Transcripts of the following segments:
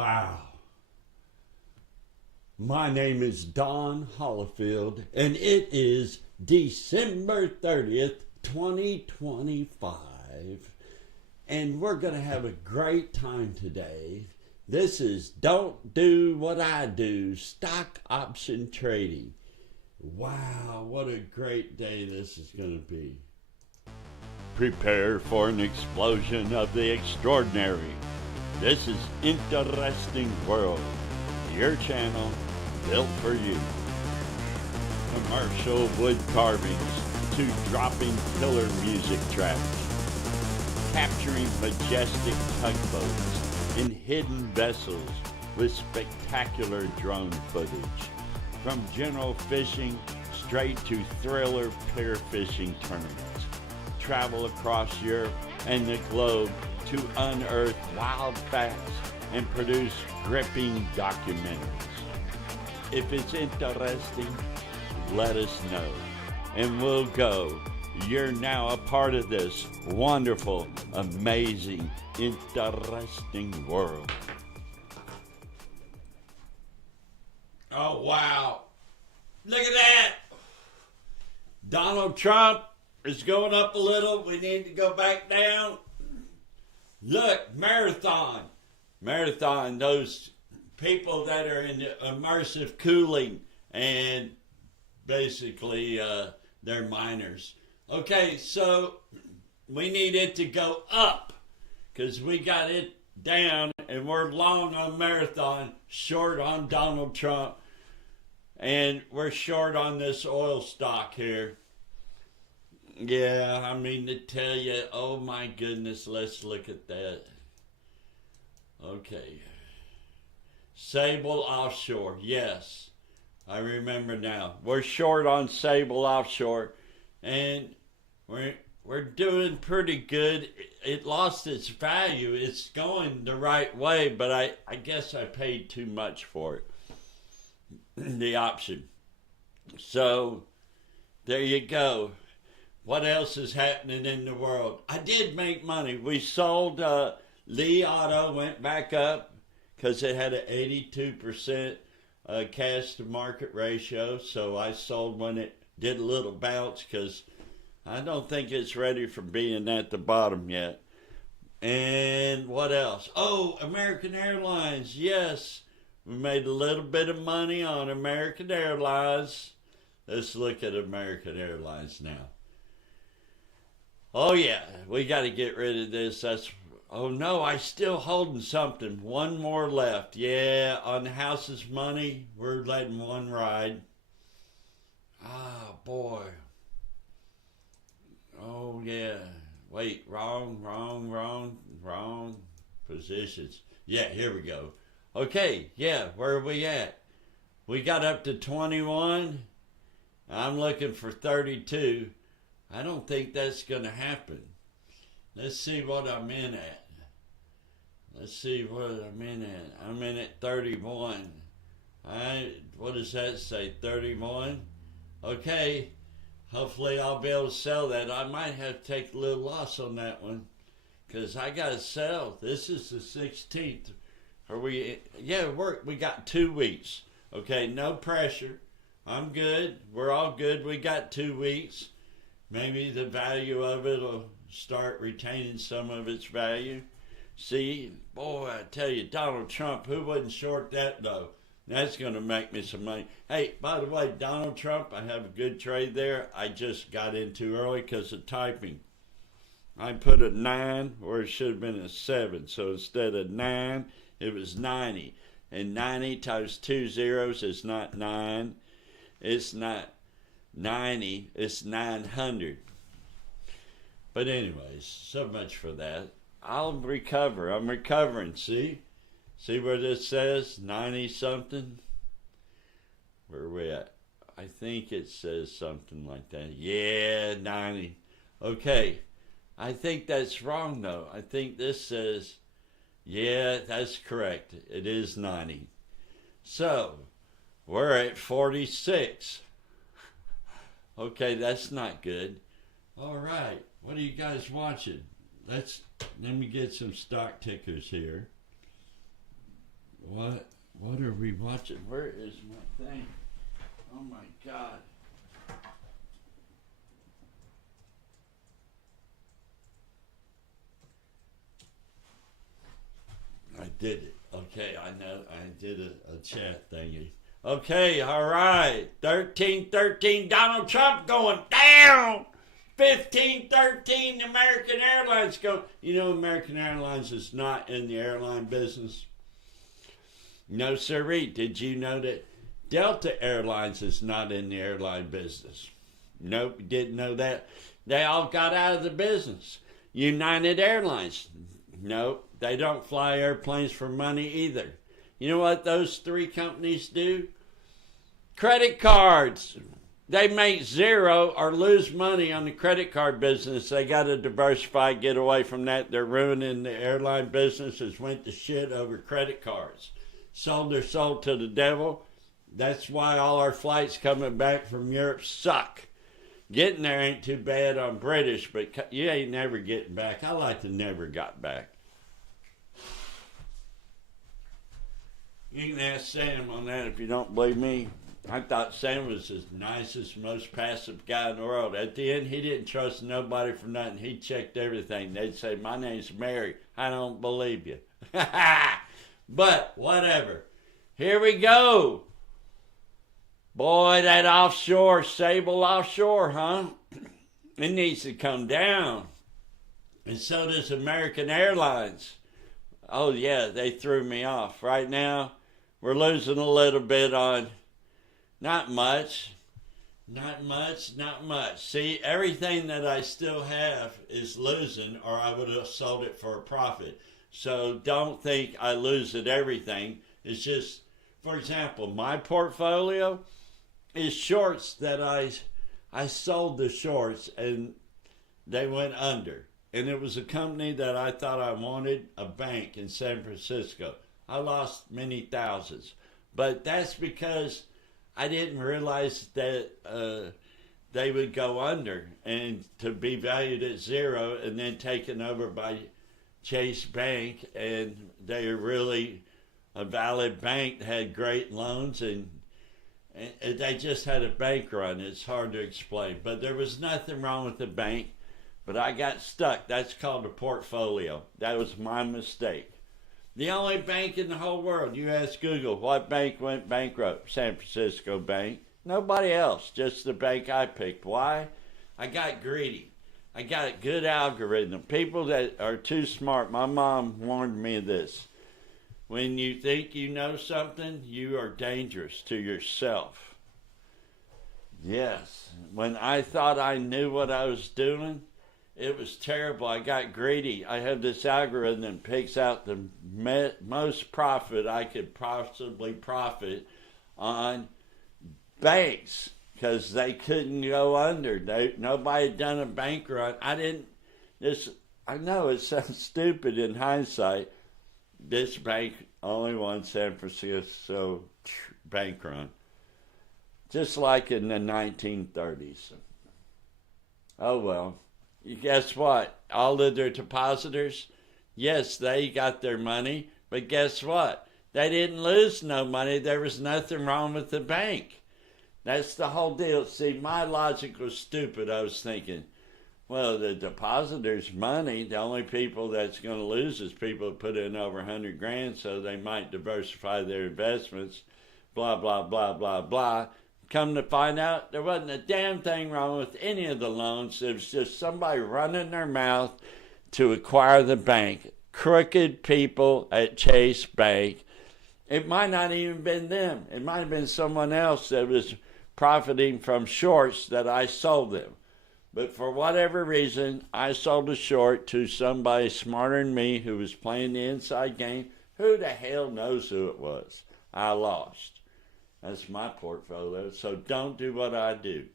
Wow. My name is Don Hollifield, and it is December 30th, 2025. And we're going to have a great time today. This is Don't Do What I Do, stock option trading. Wow, what a great day this is going to be. Prepare for an explosion of the extraordinary. This is Interesting World, your channel built for you. Commercial wood carvings to dropping pillar music tracks, capturing majestic tugboats in hidden vessels with spectacular drone footage. From general fishing straight to thriller pier fishing tournaments. Travel across Europe and the globe to unearth wild facts and produce gripping documentaries. If it's interesting, let us know, and we'll go. You're now a part of this wonderful, amazing, interesting world. Oh, wow. Look at that. Donald Trump is going up a little. We need to go back down. Look, marathon. Marathon, those people that are in immersive cooling and basically they're miners. Okay, so we need it to go up because we got it down and we're long on marathon, short on Donald Trump, and we're short on this oil stock here. Yeah, I mean to tell you, oh my goodness, let's look at that. Okay. Sable Offshore, yes. I remember now. We're short on Sable Offshore, and we're doing pretty good. It lost its value. It's going the right way, but I guess I paid too much for it. The option. So, there you go. What else is happening in the world? I did make money. We sold Lee Auto, went back up because it had an 82% cash to market ratio. So I sold when it did a little bounce because I don't think it's ready for being at the bottom yet. And what else? Oh, American Airlines. Yes, we made a little bit of money on American Airlines. Let's look at American Airlines now. Oh yeah, we got to get rid of this. Oh no, I still holding something. One more left. Yeah, on the house's money, we're letting one ride. Ah, boy. Oh yeah. Wait, wrong positions. Yeah, here we go. Okay, yeah, where are we at? We got up to 21. I'm looking for 32. I don't think that's going to happen. Let's see what I'm in at. I'm in at 31. What does that say? 31? Okay. Hopefully I'll be able to sell that. I might have to take a little loss on that one because I got to sell. This is the 16th. We got 2 weeks. Okay, no pressure. I'm good. We're all good. We got 2 weeks. Maybe the value of it will start retaining some of its value. See, boy, I tell you, Donald Trump, who wouldn't short that though? That's going to make me some money. Hey, by the way, Donald Trump, I have a good trade there. I just got in too early because of typing. I put a 9 where it should have been a 7. So instead of 9, it was 90. And 90 times 2 zeros is not 9. It's not 90, it's 900. But anyways, so much for that. I'll recover. I'm recovering. See where this says 90 something? Where are we at? I think it says something like that. Yeah, 90. Okay. I think that's wrong though. I think this says, yeah, that's correct. It is 90. So we're at 46. Okay, that's not good. All right, what are you guys watching? Let me get some stock tickers here. What are we watching? Where is my thing? Oh my God. I did it. Okay, I know. I did a chat thingy. Okay, all right. 13-13, Donald Trump going down. 15-13, American Airlines go. You know, American Airlines is not in the airline business. No, sirree. Did you know that Delta Airlines is not in the airline business? Nope, didn't know that. They all got out of the business. United Airlines. Nope, they don't fly airplanes for money either. You know what those three companies do? Credit cards. They make zero or lose money on the credit card business. They got to diversify, get away from that. They're ruining the airline business. It's went to shit over credit cards. Sold their soul to the devil. That's why all our flights coming back from Europe suck. Getting there ain't too bad on British, but you ain't never getting back. I like to never got back. You can ask Sam on that if you don't believe me. I thought Sam was the nicest, most passive guy in the world. At the end, he didn't trust nobody for nothing. He checked everything. They'd say, my name's Mary. I don't believe you. But whatever. Here we go. Boy, that offshore, Sable offshore, huh? It needs to come down. And so does American Airlines. Oh, yeah, they threw me off. Right now, we're losing a little bit on, not much. See, everything that I still have is losing, or I would have sold it for a profit. So don't think I lose at everything. It's just, for example, my portfolio is shorts that I sold the shorts and they went under. And it was a company that I thought I wanted, a bank in San Francisco. I lost many thousands. But that's because I didn't realize that they would go under and to be valued at zero and then taken over by Chase Bank. And they are really a valid bank, had great loans, and they just had a bank run. It's hard to explain. But there was nothing wrong with the bank. But I got stuck. That's called a portfolio. That was my mistake. The only bank in the whole world, you ask Google, what bank went bankrupt? San Francisco Bank. Nobody else, just the bank I picked. Why? I got greedy. I got a good algorithm. People that are too smart, my mom warned me of this. When you think you know something, you are dangerous to yourself. Yes. When I thought I knew what I was doing, it was terrible. I got greedy. I have this algorithm that picks out the most profit I could possibly profit on banks because they couldn't go under. Nobody had done a bank run. I know it sounds stupid in hindsight. This bank only won San Francisco bank run. Just like in the 1930s. Oh well. Guess what? All of their depositors, yes, they got their money, but guess what? They didn't lose no money. There was nothing wrong with the bank. That's the whole deal. See, my logic was stupid. I was thinking, well, the depositors' money, the only people that's going to lose is people who put in over 100 grand, so they might diversify their investments, blah, blah, blah, blah, blah. Come to find out, there wasn't a damn thing wrong with any of the loans. It was just somebody running their mouth to acquire the bank. Crooked people at Chase Bank. It might not even have been them. It might have been someone else that was profiting from shorts that I sold them. But for whatever reason, I sold a short to somebody smarter than me who was playing the inside game. Who the hell knows who it was? I lost. That's my portfolio. So don't do what I do.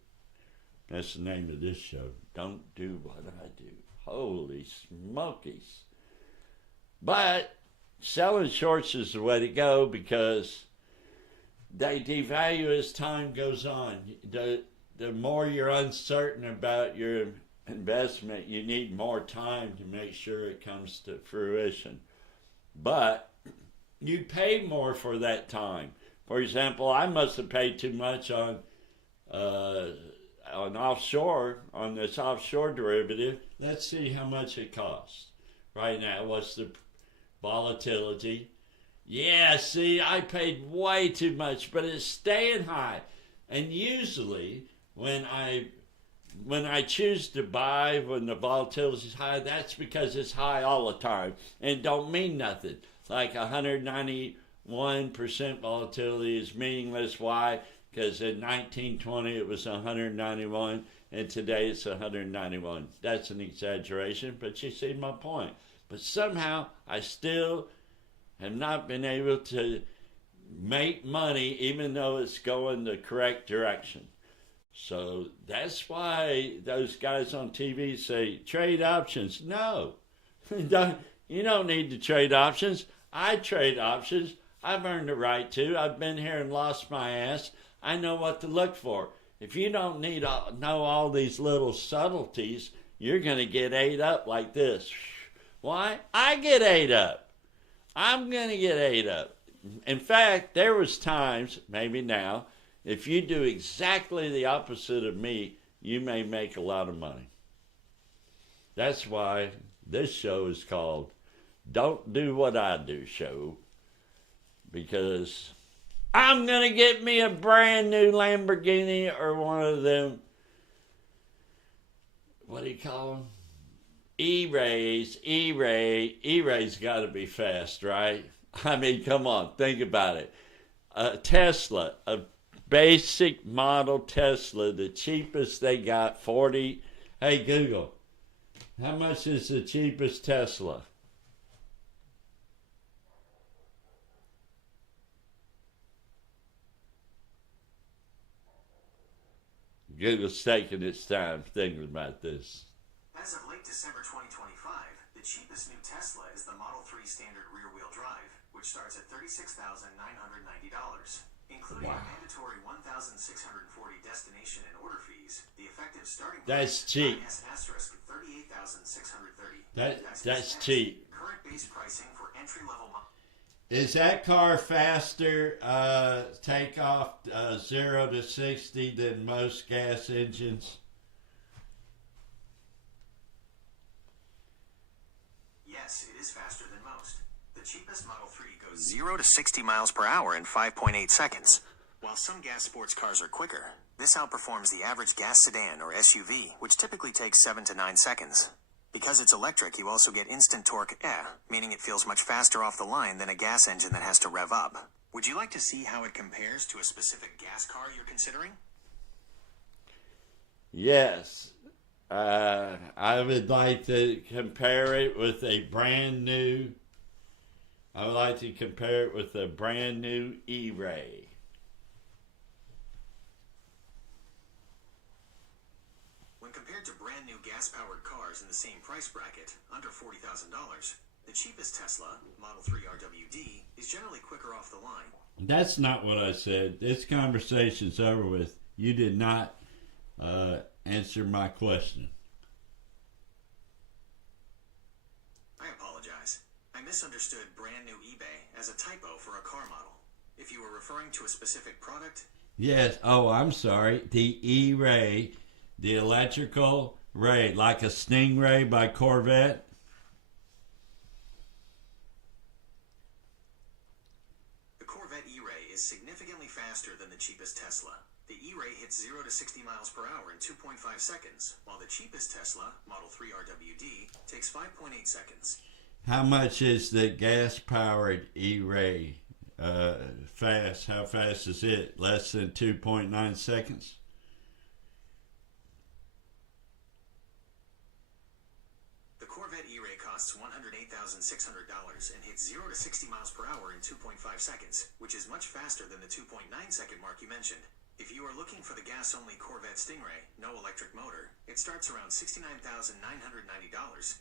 That's the name of this show. Don't do what I do. Holy smokies. But selling shorts is the way to go because they devalue as time goes on. The more you're uncertain about your investment, you need more time to make sure it comes to fruition. But you pay more for that time. For example, I must have paid too much uh, on offshore, on this offshore derivative. Let's see how much it costs right now. What's the volatility? Yeah, see, I paid way too much, but it's staying high. And usually, when I choose to buy when the volatility is high, that's because it's high all the time and don't mean nothing. Like 191% volatility is meaningless. Why? Because in 1920 it was 191 and today it's 191. That's an exaggeration, but you see my point. But somehow I still have not been able to make money even though it's going the correct direction. So that's why those guys on TV say trade options. No, you don't need to trade options. I trade options. I've earned the right to. I've been here and lost my ass. I know what to look for. If you don't know all these little subtleties, you're going to get ate up like this. Why? I get ate up. I'm going to get ate up. In fact, there was times, maybe now, if you do exactly the opposite of me, you may make a lot of money. That's why this show is called Don't Do What I Do Show, because I'm going to get me a brand new Lamborghini or one of them, what do you call them? E-Rays. E-Rays got to be fast, right? I mean, come on, think about it. A Tesla, a basic model Tesla, the cheapest they got, 40. Hey, Google, how much is the cheapest Tesla? Google's taking its time thinking about this. As of late December 2025, the cheapest new Tesla is the Model 3 standard rear-wheel drive, which starts at $36,990. Including a mandatory 1,640 destination and order fees, the effective starting price is cheap. $38,630. That's cheap. Current base pricing for entry-level. Is that car faster take off 0 to 60 than most gas engines? Yes, it is faster than most. The cheapest Model 3 goes 0 to 60 miles per hour in 5.8 seconds. While some gas sports cars are quicker, this outperforms the average gas sedan or SUV, which typically takes 7 to 9 seconds. Because it's electric, you also get instant torque, meaning it feels much faster off the line than a gas engine that has to rev up. Would you like to see how it compares to a specific gas car you're considering? Yes. I would like to compare it with a brand new E-Ray. When compared to brand new gas-powered cars in the same price bracket, under $40,000, the cheapest Tesla, Model 3 RWD, is generally quicker off the line. That's not what I said. This conversation's over with. You did not answer my question. I apologize. I misunderstood brand new eBay as a typo for a car model. If you were referring to a specific product... Yes. Oh, I'm sorry. The E-Ray, the electrical ray, like a Stingray by Corvette. The Corvette E-Ray is significantly faster than the cheapest Tesla. The E-Ray hits 0 to 60 miles per hour in 2.5 seconds, while the cheapest Tesla, Model 3 RWD, takes 5.8 seconds. How much is the gas-powered E-Ray fast? How fast is it? Less than 2.9 seconds? The Corvette E-Ray costs $108,600 and hits 0 to 60 miles per hour in 2.5 seconds, which is much faster than the 2.9 second mark you mentioned. If you are looking for the gas-only Corvette Stingray, no electric motor, it starts around $69,990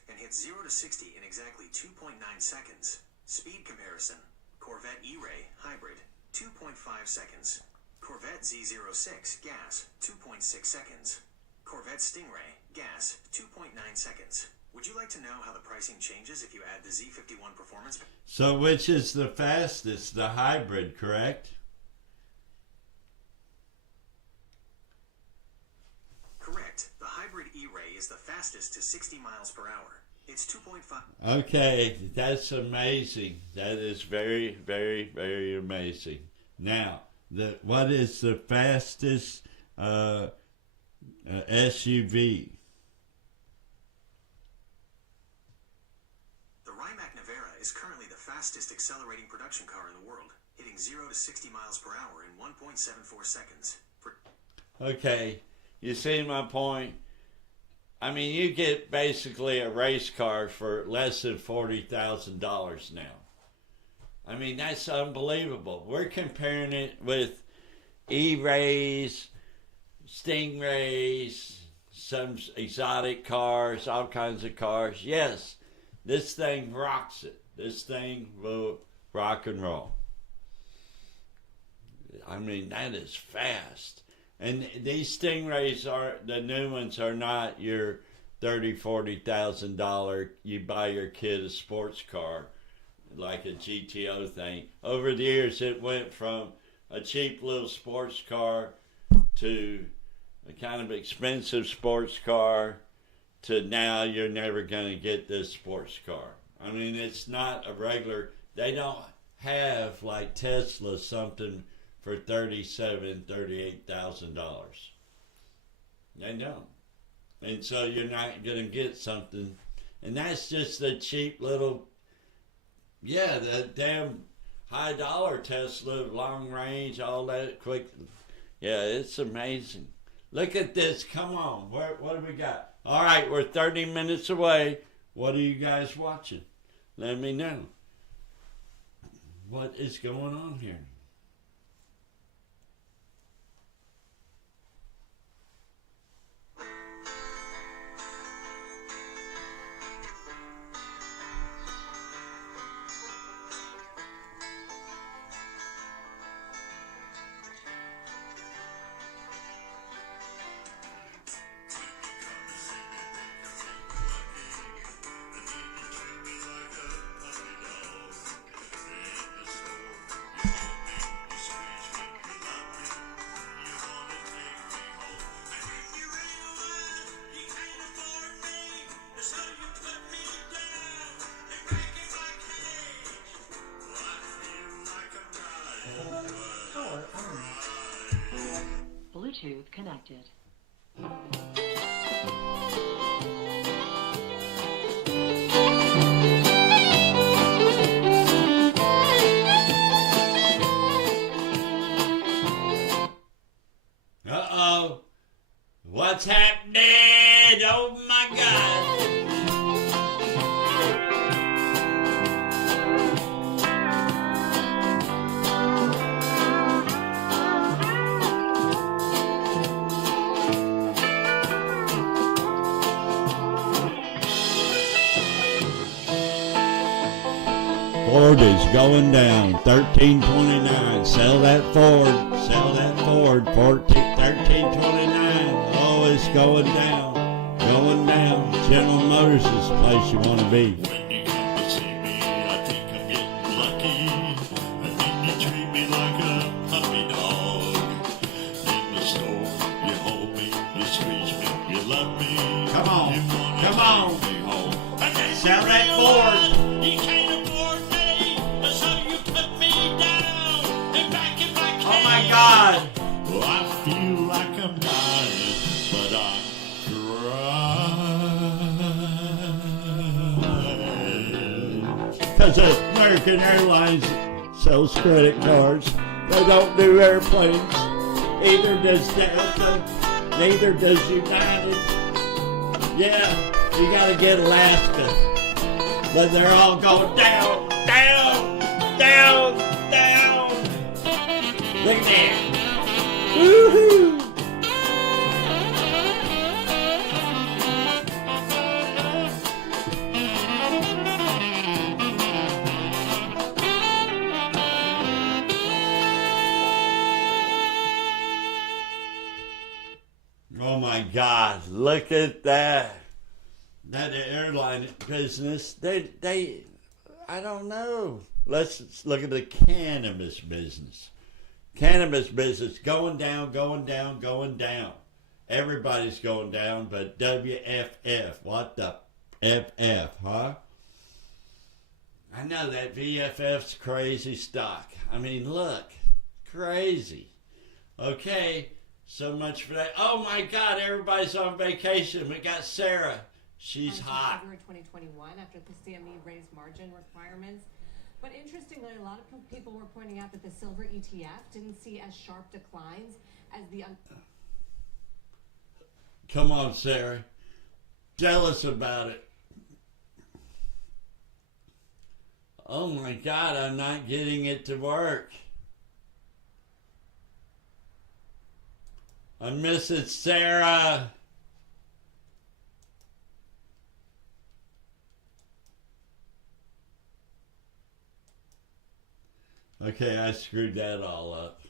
and hits 0 to 60 in exactly 2.9 seconds. Speed comparison. Corvette E-Ray Hybrid, 2.5 seconds. Corvette Z06 Gas, 2.6 seconds. Corvette Stingray Gas, 2.9 seconds. Would you like to know how the pricing changes if you add the Z51 Performance? So which is the fastest? The hybrid, correct? Correct. The hybrid E-Ray is the fastest to 60 miles per hour. It's 2.5. Okay, that's amazing. That is very, very, very amazing. Now, what is the fastest SUV? The Rimac Nevera is currently the fastest accelerating production car in the world, hitting 0 to 60 miles per hour in 1.74 seconds. Okay, you see my point? I mean, you get basically a race car for less than $40,000 now. I mean, that's unbelievable. We're comparing it with E-Rays, Stingrays, some exotic cars, all kinds of cars. Yes, this thing rocks it. This thing will rock and roll. I mean, that is fast. And these Stingrays the new ones are not your $30,000-$40,000. You buy your kid a sports car, like a GTO thing. Over the years, it went from a cheap little sports car to a kind of expensive sports car to now you're never going to get this sports car. I mean, it's not a regular. They don't have like Tesla something for $37,000, $38,000. They don't. And so you're not going to get something. And that's just the cheap little, the damn high dollar Tesla, long range, all that quick. Yeah, it's amazing. Look at this. Come on. What do we got? All right, we're 30 minutes away. What are you guys watching? Let me know. What is going on here? Bluetooth connected. Uh-oh. What's happening? Oh, my God. Ford is going down, 1329. Sell that Ford, sell that Ford, 1329. Oh, it's going down, going down. General Motors is the place you want to be. When you come to see me, I think I'm getting lucky. And then you treat me like a puppy dog. In the store, you hold me, you squeeze me, you love me. Come on, You wanna come on. take me home. And then Sell you that realize Ford. you can't afford me, so you put me down and back in my cage. Oh, my God. Well, I feel like I'm dying, but I'm crying. Because American Airlines sells credit cards. They don't do airplanes. Neither does Delta. Neither does United. Yeah, you gotta get Alaska. But they're all going down, down, down, down. Look at that. Woohoo! Oh my God, look at that. that the airline business, they, I don't know. Let's look at the cannabis business. Cannabis business going down, going down, going down. Everybody's going down, but WFF. What the FF, huh? I know that VFF's crazy stock. I mean, look, crazy. Okay, so much for that. Oh my God, everybody's on vacation. We got Sarah. She's hot. February 2021, after the CME raised margin requirements. But interestingly, a lot of people were pointing out that the silver ETF didn't see as sharp declines as the... Come on, Sarah. Tell us about it. Oh my God, I'm not getting it to work. I miss it, Sarah. Okay, I screwed that all up.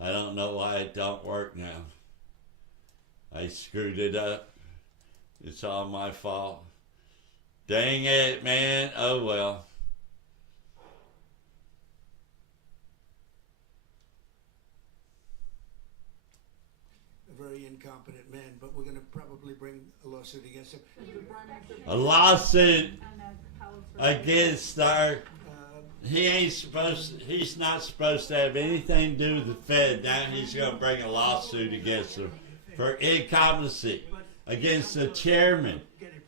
I don't know why it don't work now. I screwed it up. It's all my fault. Dang it, man. Oh well. A very incompetent man, but we're going to probably bring a lawsuit against him. A lawsuit against our... He's not supposed to have anything to do with the Fed. Now he's going to bring a lawsuit against him for incompetency against the chairman.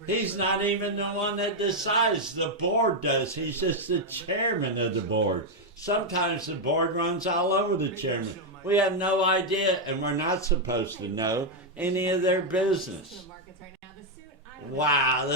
He's not even the one that decides. The board does. He's just the chairman of the board. Sometimes the board runs all over the chairman. We have no idea, and we're not supposed to know any of their business. Wow,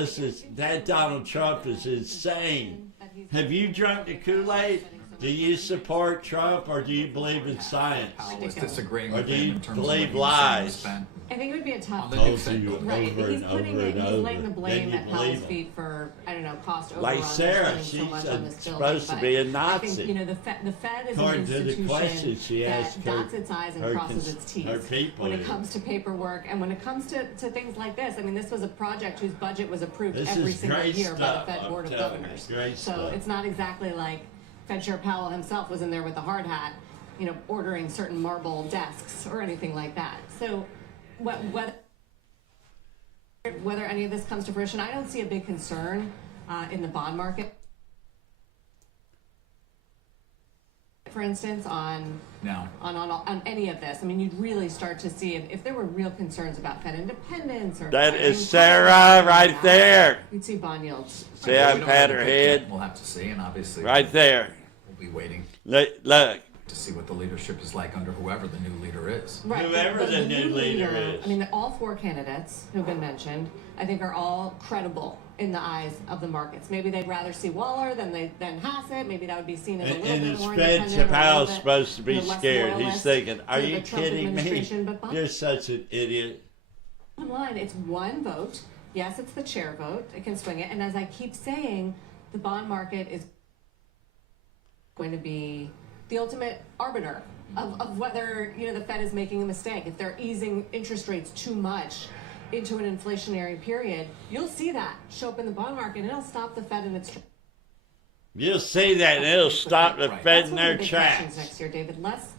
that Donald Trump is insane. Have you drunk the Kool-Aid? Do you support Trump, or do you believe in science? I was disagreeing Or with do him you in terms believe of what lies? he was saying I think it would be a tough... on the Told new Fed you bill. Right, over he's and over putting and he's over. laying the blame Then at you Powell's believe him. feet for, I don't know, cost overrun. Like Sarah, and spending so much she's on this building, supposed to but be a I Nazi. think, the Fed is According an to the institution question she asked that her- dots its I's and her crosses cons- its T's. her people when it here. comes to paperwork and when it comes to things like this. I mean, this was a project whose budget was approved This every is single great year stuff, by the Fed I'm Board of telling you, Governors. great so stuff. it's not exactly like Fed Chair Powell himself was in there with a hard hat, ordering certain marble desks or anything like that. So whether any of this comes to fruition, I don't see a big concern in the bond market. For instance, on any of this, I mean, you'd really start to see if there were real concerns about Fed independence or That is fighting Sarah policy right like that, there. You'd see bond yields. See, We I don't pat know her the big head. thing. We'll have to see, and obviously Right there. we'll be waiting Look. to see what the leadership is like under whoever the new leader is. Right, Whoever but the new leader is. I mean, all four candidates who've been mentioned, I think, are all credible in the eyes of the markets. Maybe they'd rather see Waller than Hassett. Maybe that would be seen as a little And bit his more Fed independent. or a little Powell's bit, supposed to be less scared. He's loyalist thinking, are to you the Trump kidding me? administration, but bottom You're such an idiot. line, it's one vote. Yes, it's the chair vote. It can swing it. And as I keep saying, the bond market is going to be the ultimate arbiter of whether the Fed is making a mistake. If they're easing interest rates too much into an inflationary period, you'll see that show up in the bond market, and it'll stop the Fed in its tracks. You'll see that, and it'll stop the Right. Fed That's in one of their the big questions tracks. next year, David. Less,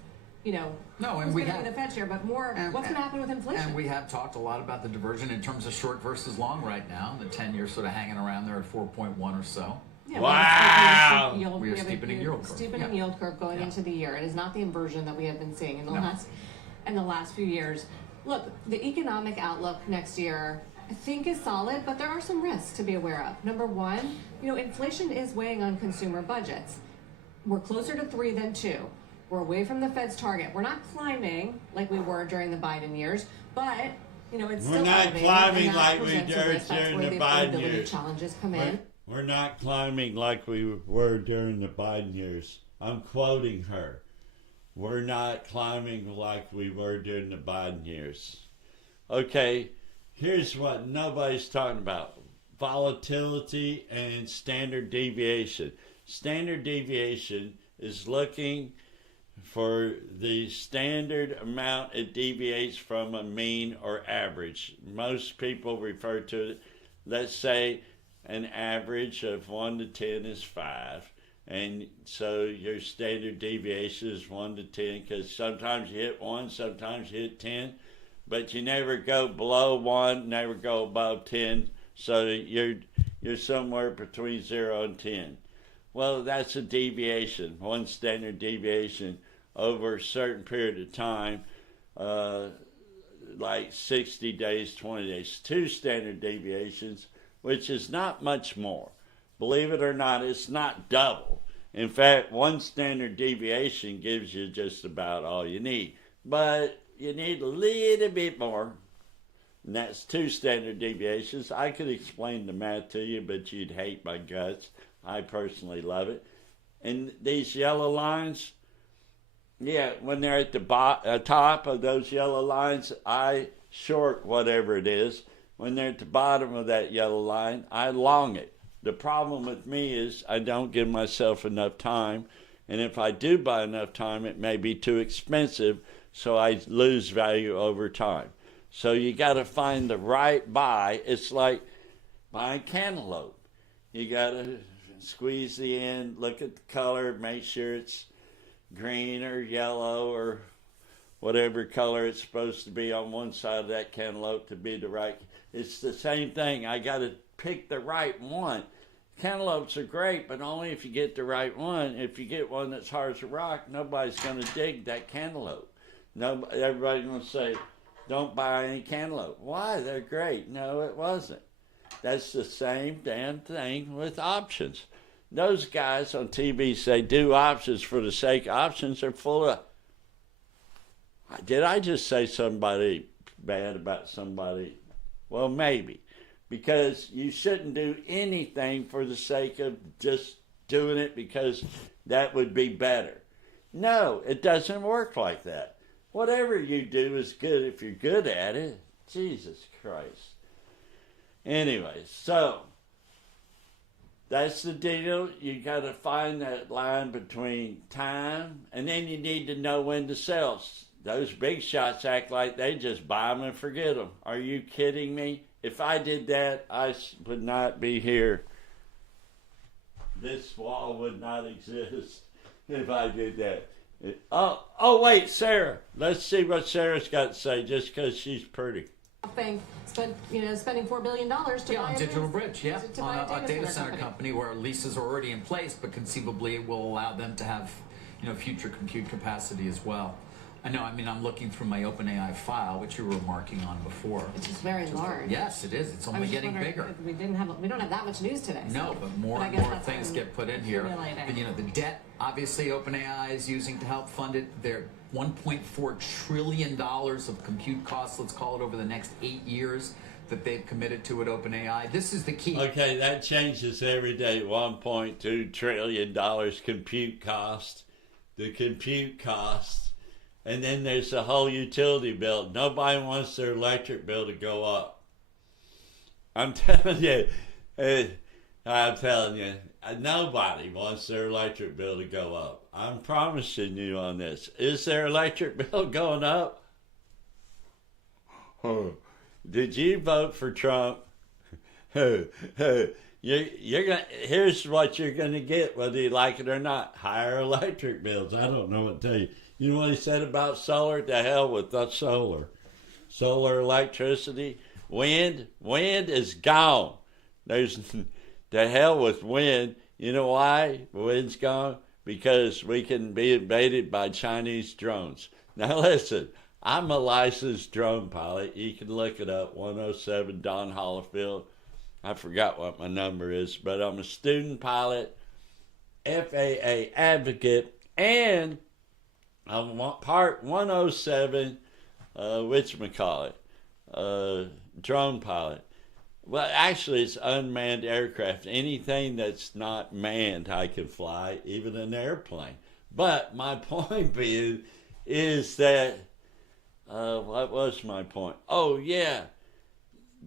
No, and who's we going to be have the Fed chair, but more what's going to happen with inflation. And we have talked a lot about the diversion in terms of short versus long right now. The 10-year sort of hanging around there at 4.1 or so. Yeah, Wow. We are steepening yield curve. Steepening Yeah. yield curve going Yeah. into the year. It is not the inversion that we have been seeing in the last few years. Look, the economic outlook next year, I think, is solid, but there are some risks to be aware of. Number one, inflation is weighing on consumer budgets. We're closer to 3 than 2. We're away from the Fed's target. We're not climbing like we were during the Biden years, but it's still We're not elevated, climbing and that like we presents a were risk. That's during where the the Biden affordability years. challenges come in. We're not climbing like we were during the Biden years. I'm quoting her. We're not climbing like we were during the Biden years. Okay, here's what nobody's talking about. Volatility and standard deviation. Standard deviation is looking for the standard amount it deviates from a mean or average. Most people refer to it let's say an average of 1 to 10 is 5. And so your standard deviation is 1 to 10, because sometimes you hit 1, sometimes you hit 10, but you never go below 1, never go above 10. So you're somewhere between 0 and 10. Well, that's a deviation, one standard deviation over a certain period of time, like 60 days, 20 days. 2 standard deviations, which is not much more. Believe it or not, it's not double. In fact, 1 standard deviation gives you just about all you need. But you need a little bit more. And that's 2 standard deviations. I could explain the math to you, but you'd hate my guts. I personally love it. And these yellow lines, yeah, when they're at the top of those yellow lines, I short whatever it is. When they're at the bottom of that yellow line, I long it. The problem with me is I don't give myself enough time. And if I do buy enough time, it may be too expensive, so I lose value over time. So you got to find the right buy. It's like buying cantaloupe. You got to squeeze the end, look at the color, make sure it's green or yellow or whatever color it's supposed to be on one side of that cantaloupe to be the right. It's the same thing. I got to pick the right one. Cantaloupes are great, but only if you get the right one. If you get one that's hard as a rock, nobody's going to dig that cantaloupe. Everybody's going to say, don't buy any cantaloupe. Why? They're great. No, it wasn't. That's the same damn thing with options. Those guys on TV say do options for the sake of options. They're full of... Did I just say somebody bad about somebody? Well, maybe. Because you shouldn't do anything for the sake of just doing it because that would be better. No, it doesn't work like that. Whatever you do is good if you're good at it. Jesus Christ. Anyway, so that's the deal. You got to find that line between time, and then you need to know when to sell. Those big shots act like they just buy them and forget them. Are you kidding me? If I did that, I would not be here. This wall would not exist if I did that. Wait, Sarah. Let's see what Sarah's got to say just because she's pretty. Spending $4 billion to buy on Digital Bridge, on a data center company where leases are already in place, but conceivably it will allow them to have, future compute capacity as well. I know. I mean, I'm looking through my OpenAI file, which you were marking on before. Which is very large. Yes, it is. It's only getting bigger. We don't have that much news today. No, but more and more things get put in here. But, the debt, obviously, OpenAI is using to help fund it. They're $1.4 trillion of compute costs, let's call it, over the next 8 years that they've committed to at OpenAI. This is the key. Okay, that changes every day. $1.2 trillion compute cost. The compute cost. And then there's the whole utility bill. Nobody wants their electric bill to go up. I'm telling you, nobody wants their electric bill to go up. I'm promising you on this. Is their electric bill going up? Did you vote for Trump? You're gonna. Here's what you're going to get, whether you like it or not. Higher electric bills. I don't know what to tell you. You know what he said about solar? To hell with that solar. Solar electricity. Wind is gone. There's to hell with wind. You know why wind's gone? Because we can be invaded by Chinese drones. Now listen, I'm a licensed drone pilot. You can look it up, 107 Don Holifield. I forgot what my number is, but I'm a student pilot, FAA advocate, and I'm part 107, drone pilot. Well, actually, it's unmanned aircraft. Anything that's not manned, I can fly, even an airplane. But my point being is that, what was my point? Oh, yeah,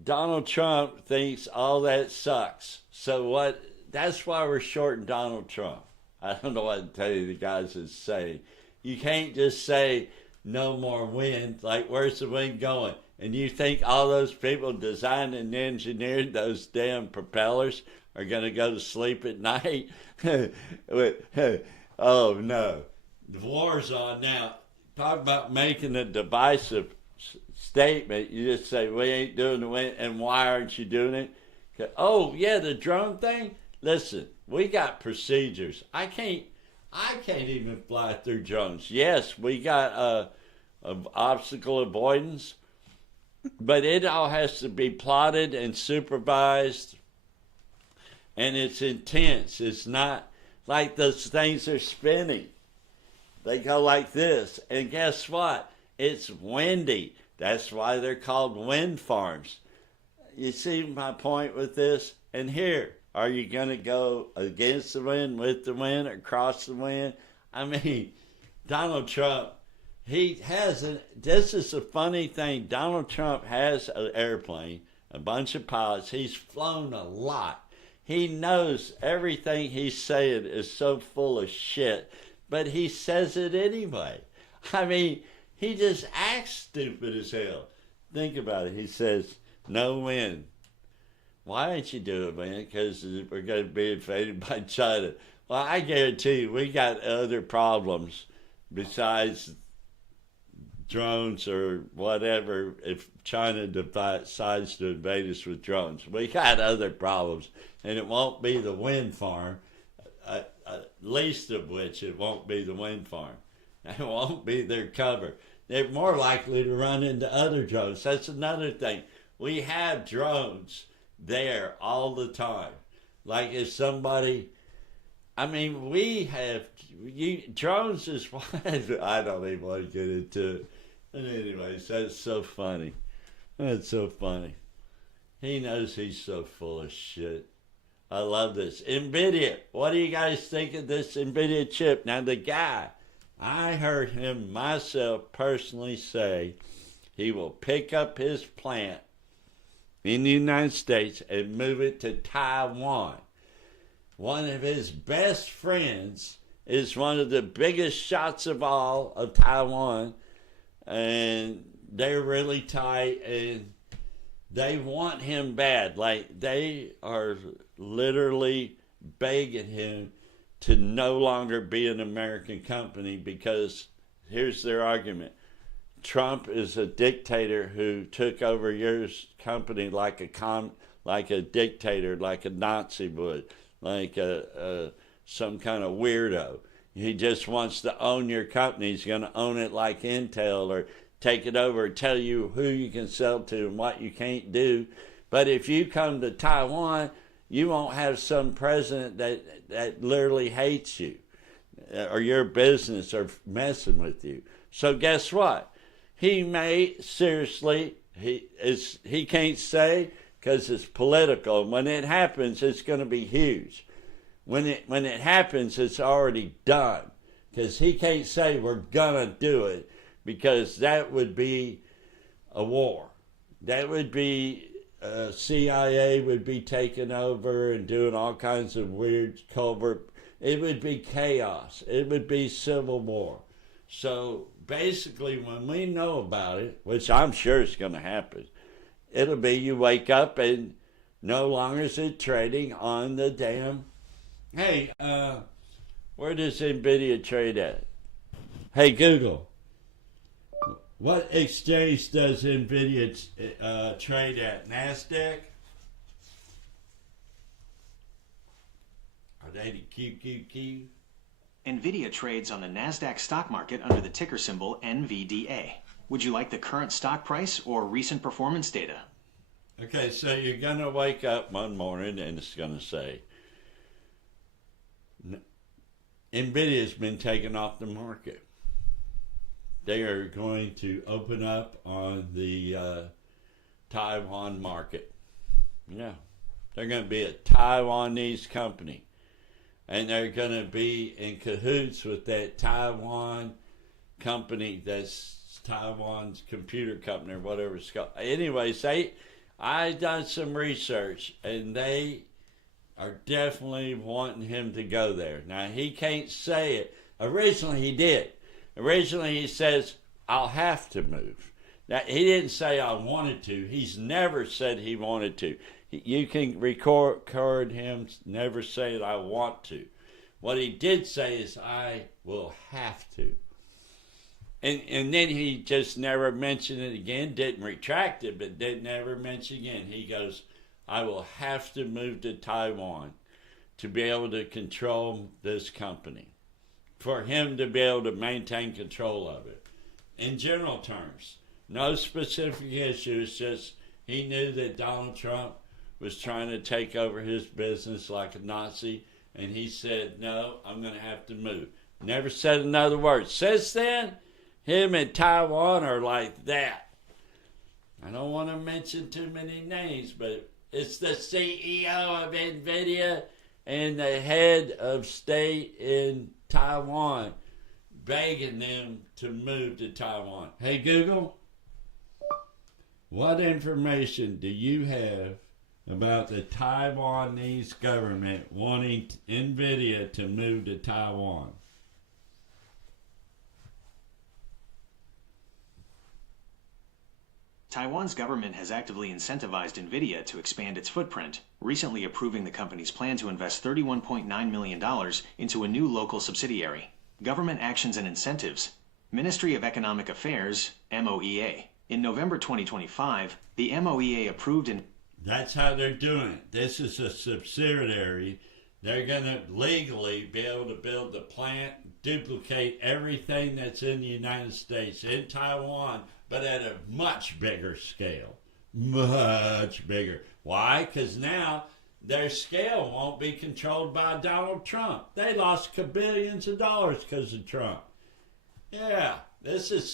Donald Trump thinks all that sucks. So that's why we're shorting Donald Trump. I don't know what to tell you the guys is saying. You can't just say no more wind. Like, where's the wind going? And you think all those people designed and engineered those damn propellers are going to go to sleep at night? Oh, no. The war's on now. Talk about making a divisive statement. You just say, we ain't doing the wind, and why aren't you doing it? Oh, yeah, the drone thing? Listen, we got procedures. I can't even fly through drones. Yes, we got obstacle avoidance, but it all has to be plotted and supervised, and it's intense. It's not like those things are spinning. They go like this, and guess what? It's windy. That's why they're called wind farms. You see my point with this? And here, are you going to go against the wind, with the wind, or across the wind? I mean, Donald Trump, this is the funny thing. Donald Trump has an airplane, a bunch of pilots. He's flown a lot. He knows everything he's saying is so full of shit, but he says it anyway. I mean, he just acts stupid as hell. Think about it. He says, no wind. Why don't you do it, man? Because we're going to be invaded by China. Well, I guarantee you, we got other problems besides drones or whatever. If China decides to invade us with drones, we got other problems, and it won't be the wind farm. Least of which it won't be the wind farm. It won't be their cover. They're more likely to run into other drones. That's another thing. We have drones there all the time. Like if somebody, I mean, we have, drones is what, I don't even want to get into it. But anyways, that's so funny. That's so funny. He knows he's so full of shit. I love this. NVIDIA. What do you guys think of this NVIDIA chip? Now, the guy, I heard him myself personally say he will pick up his plant in the United States and move it to Taiwan. One of his best friends is one of the biggest shots of all of Taiwan, and they're really tight, and they want him bad. Like, they are literally begging him to no longer be an American company because here's their argument. Trump is a dictator who took over your company like a dictator, like a Nazi would, like some kind of weirdo. He just wants to own your company. He's going to own it like Intel, or take it over, tell you who you can sell to and what you can't do. But if you come to Taiwan, you won't have some president that literally hates you or your business or messing with you. So guess what? He may, seriously, he can't say because it's political. When it happens, it's going to be huge. When it happens, it's already done because he can't say we're going to do it, because that would be a war. That would be CIA would be taking over and doing all kinds of weird covert. It would be chaos. It would be civil war. So basically, when we know about it, which I'm sure is going to happen, it'll be you wake up and no longer is it trading on the damn. Hey, where does NVIDIA trade at? Hey, Google. What exchange does NVIDIA trade at? NASDAQ? Are they the QQQ? NVIDIA trades on the NASDAQ stock market under the ticker symbol NVDA. Would you like the current stock price or recent performance data? Okay, so you're going to wake up one morning and it's going to say, NVIDIA's been taken off the market. They are going to open up on the Taiwan market. Yeah, they're going to be a Taiwanese company. And they're going to be in cahoots with that Taiwan company that's Taiwan's computer company or whatever it's called. Anyways, I done some research, and they are definitely wanting him to go there. Now, he can't say it. Originally, he did. Originally, he says, I'll have to move. That he didn't say I wanted to. He's never said he wanted to. You can record him never saying I want to. What he did say is I will have to. And then he just never mentioned it again, didn't retract it, but didn't ever mention again. He goes, I will have to move to Taiwan to be able to control this company, for him to be able to maintain control of it. In general terms, no specific issues, just he knew that Donald Trump was trying to take over his business like a Nazi, and he said, no, I'm going to have to move. Never said another word. Since then, him and Taiwan are like that. I don't want to mention too many names, but it's the CEO of NVIDIA and the head of state in Taiwan begging them to move to Taiwan. Hey, Google, what information do you have about the Taiwanese government wanting NVIDIA to move to Taiwan? Taiwan's government has actively incentivized NVIDIA to expand its footprint, recently approving the company's plan to invest $31.9 million into a new local subsidiary. Government Actions and Incentives, Ministry of Economic Affairs, MOEA. In November 2025, the MOEA approved and... That's how they're doing it. This is a subsidiary. They're going to legally be able to build the plant, duplicate everything that's in the United States, in Taiwan, but at a much bigger scale. Much bigger. Why? Because now their scale won't be controlled by Donald Trump. They lost billions of dollars because of Trump. Yeah, this is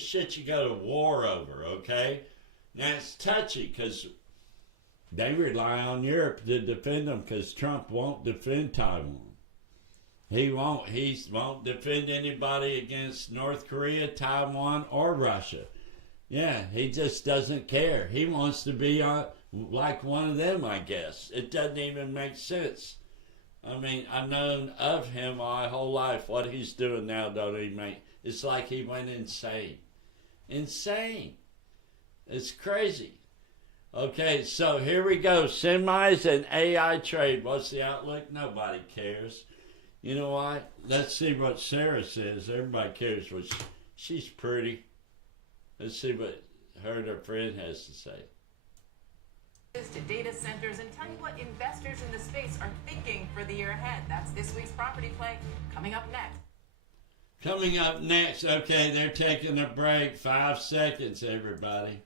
shit you go to war over, okay? Now it's touchy because they rely on Europe to defend them because Trump won't defend Taiwan. He won't defend anybody against North Korea, Taiwan, or Russia. Yeah, he just doesn't care. He wants to be like one of them, I guess. It doesn't even make sense. I mean, I've known of him my whole life. What he's doing now don't even make... It's like he went insane. Insane. It's crazy. Okay, so here we go. Semis and AI trade. What's the outlook? Nobody cares. You know why? Let's see what Sarah says. Everybody cares what she's pretty. Let's see what her and her friend has to say. To data centers and tell you what investors in the space are thinking for the year ahead. That's this week's property play. Coming up next. Coming up next. Okay, they're taking a break. 5 seconds, everybody.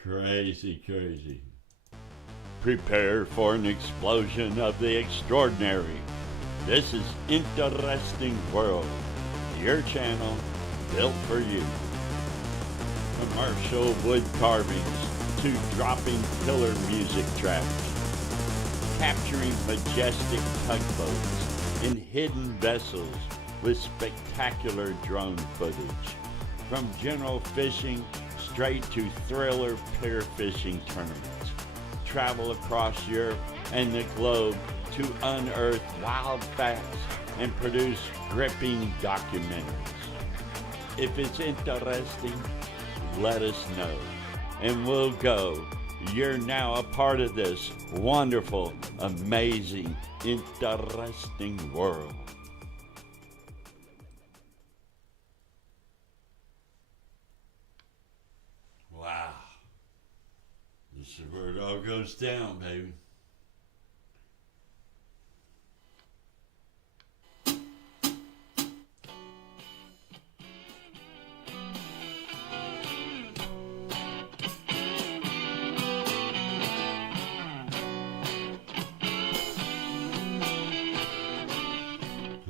Crazy, crazy. Prepare for an explosion of the extraordinary. This is Interesting World, your channel built for you. Commercial wood carvings to dropping pillar music tracks, capturing majestic tugboats in hidden vessels with spectacular drone footage. From general fishing straight to thriller pair fishing tournaments. Travel across Europe and the globe to unearth wild facts and produce gripping documentaries. If it's interesting, let us know and we'll go. You're now a part of this wonderful, amazing, interesting world. Wow. This is where it all goes down, baby.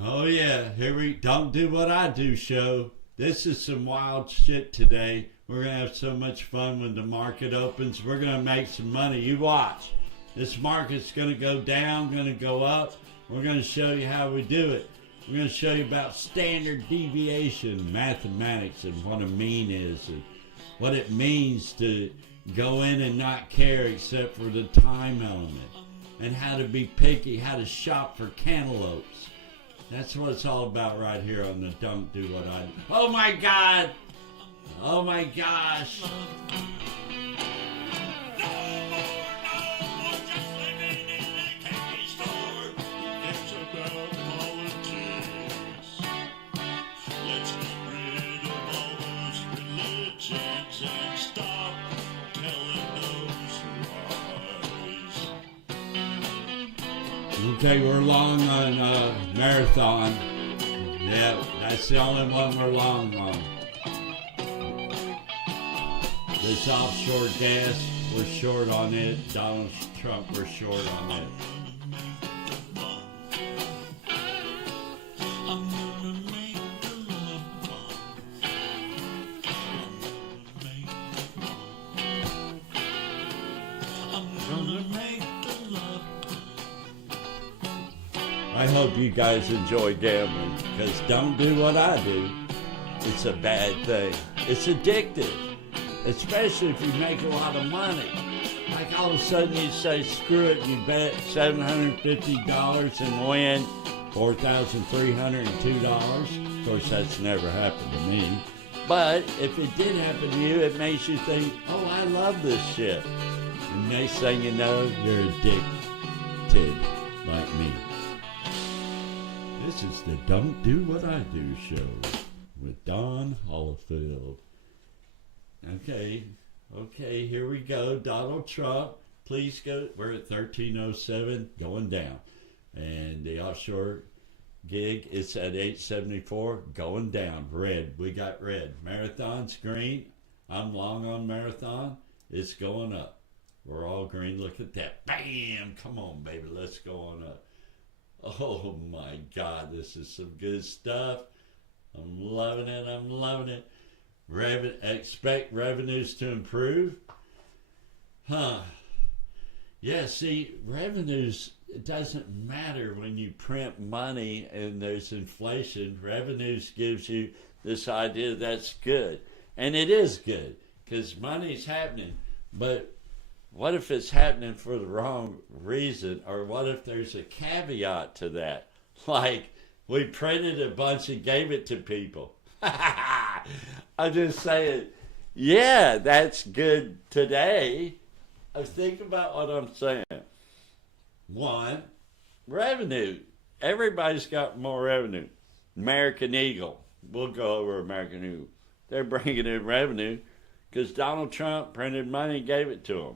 Oh yeah, here we don't do what I do show. This is some wild shit today. We're going to have so much fun when the market opens. We're going to make some money. You watch. This market's going to go down, going to go up. We're going to show you how we do it. We're going to show you about standard deviation, mathematics, and what a mean is, and what it means to go in and not care except for the time element, and how to be picky, how to shop for cantaloupes. That's what it's all about right here on the Don't Do What I Do. Oh my God! Oh my gosh! Okay, we're long on marathon. Yeah, that's the only one we're long on. This offshore gas, we're short on it. Donald Trump, we're short on it. I hope you guys enjoy gambling, because don't do what I do. It's a bad thing. It's addictive, especially if you make a lot of money. Like all of a sudden you say, screw it, you bet $750 and win $4,302. Of course, that's never happened to me. But if it did happen to you, it makes you think, oh, I love this shit. And next thing you know, you're addicted like me. This is the Don't Do What I Do show with Don Holifield. Okay, here we go. Donald Trump, please go. We're at 1307, going down. And the offshore gig, it's at 874, going down. Red, we got red. Marathon's green. I'm long on marathon. It's going up. We're all green. Look at that. Bam! Come on, baby. Let's go on up. Oh my God, this is some good stuff. I'm loving it. Expect revenues to improve. Yeah, see, revenues, it doesn't matter when you print money and there's inflation. Revenues gives you this idea that's good. And it is good, because money's happening. But what if it's happening for the wrong reason? Or what if there's a caveat to that? Like, we printed a bunch and gave it to people. I'm just saying, yeah, that's good today. Think about what I'm saying. One, revenue. Everybody's got more revenue. American Eagle. We'll go over American Eagle. They're bringing in revenue because Donald Trump printed money and gave it to them.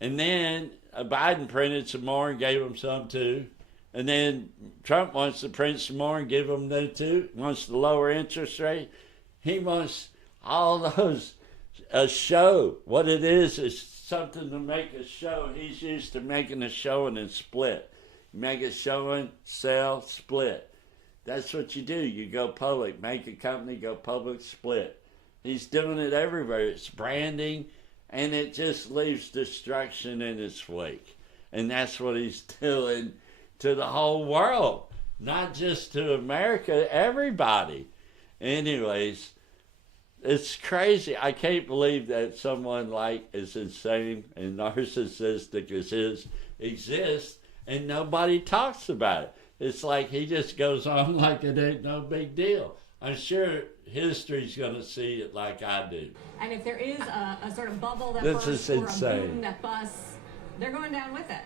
And then Biden printed some more and gave them some too. And then Trump wants to print some more and give them that too. Wants to lower interest rate. He wants all those, a show. What it is something to make a show. He's used to making a show and then split. You make a showing, sell, split. That's what you do. You go public, make a company, go public, split. He's doing it everywhere. It's branding. And it just leaves destruction in its wake. And that's what he's doing to the whole world. Not just to America, everybody. Anyways, it's crazy. I can't believe that someone like as insane and narcissistic as his exists and nobody talks about it. It's like he just goes on like it ain't no big deal. I'm sure history's going to see it like I do. And if there is a sort of bubble that This bursts is or a insane. boom that busts, they're going down with it.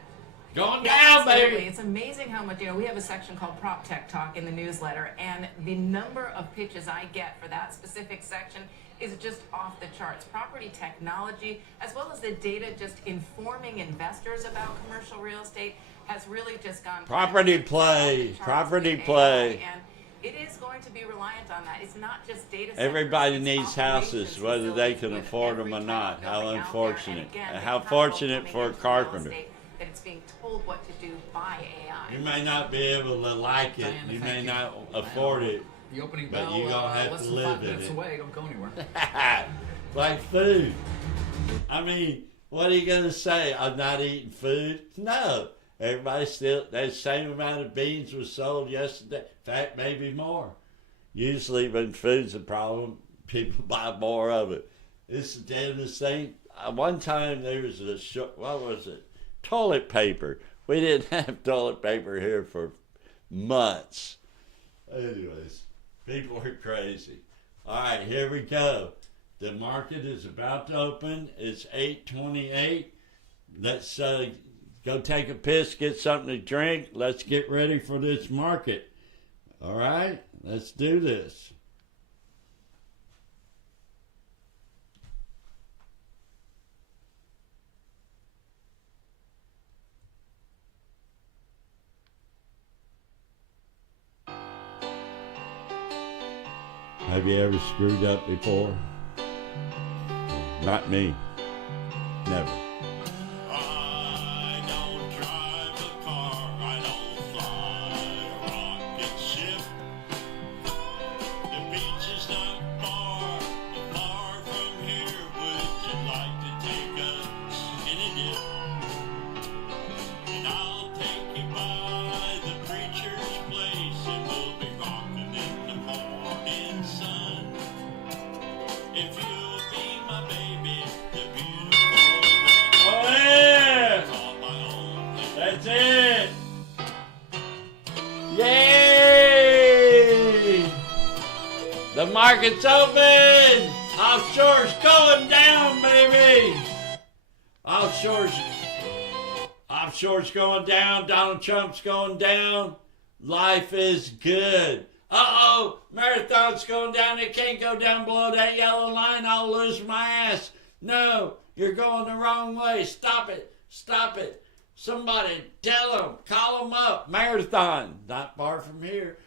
Going Yeah, down, absolutely. baby! It's amazing how much, we have a section called Prop Tech Talk in the newsletter, and the number of pitches I get for that specific section is just off the charts. Property technology, as well as the data just informing investors about commercial real estate, has really just gone Property off the play, charts property with play. AI, and it is going to be reliant on that. It's not just data centers, Everybody it's needs houses, operations whether they facilities can with afford every them or type not. of How building out there. unfortunate. And again, the How capital fortunate coming for a into real carpenter. estate, that it's being told what to do by AI. You may not be able to like it. Diana, You thank may you. not afford it. The opening But bell, you gonna have less to than live 5 in minutes it. away. Don't go anywhere. Like food. I mean, what are you going to say? I'm not eating food? No. Everybody still, that same amount of beans was sold yesterday. In fact, maybe more. Usually when food's a problem, people buy more of it. It's the damnedest thing. one time there was what was it? Toilet paper. We didn't have toilet paper here for months. Anyways, people are crazy. All right, here we go. The market is about to open. It's 8:28. Let's go take a piss, get something to drink. Let's get ready for this market. All right, let's do this. Have you ever screwed up before? Not me. Never. I don't drive a car, I don't fly a rocket ship. The beach is not far from here. Would you like to take a skinny dip? And I'll take you by the preacher's place, and we'll be rocking in the morning sun. If you'll be my baby, the beautiful Oh yeah! all my own. That's it! Yay! The market's open! Offshore's going down, baby! Offshore's going down. Donald Trump's going down. Life is good. Uh-oh, Marathon's going down. It can't go down below that yellow line. I'll lose my ass. No, you're going the wrong way. Stop it. Stop it. Somebody tell them. Call them up. Marathon, not far from here.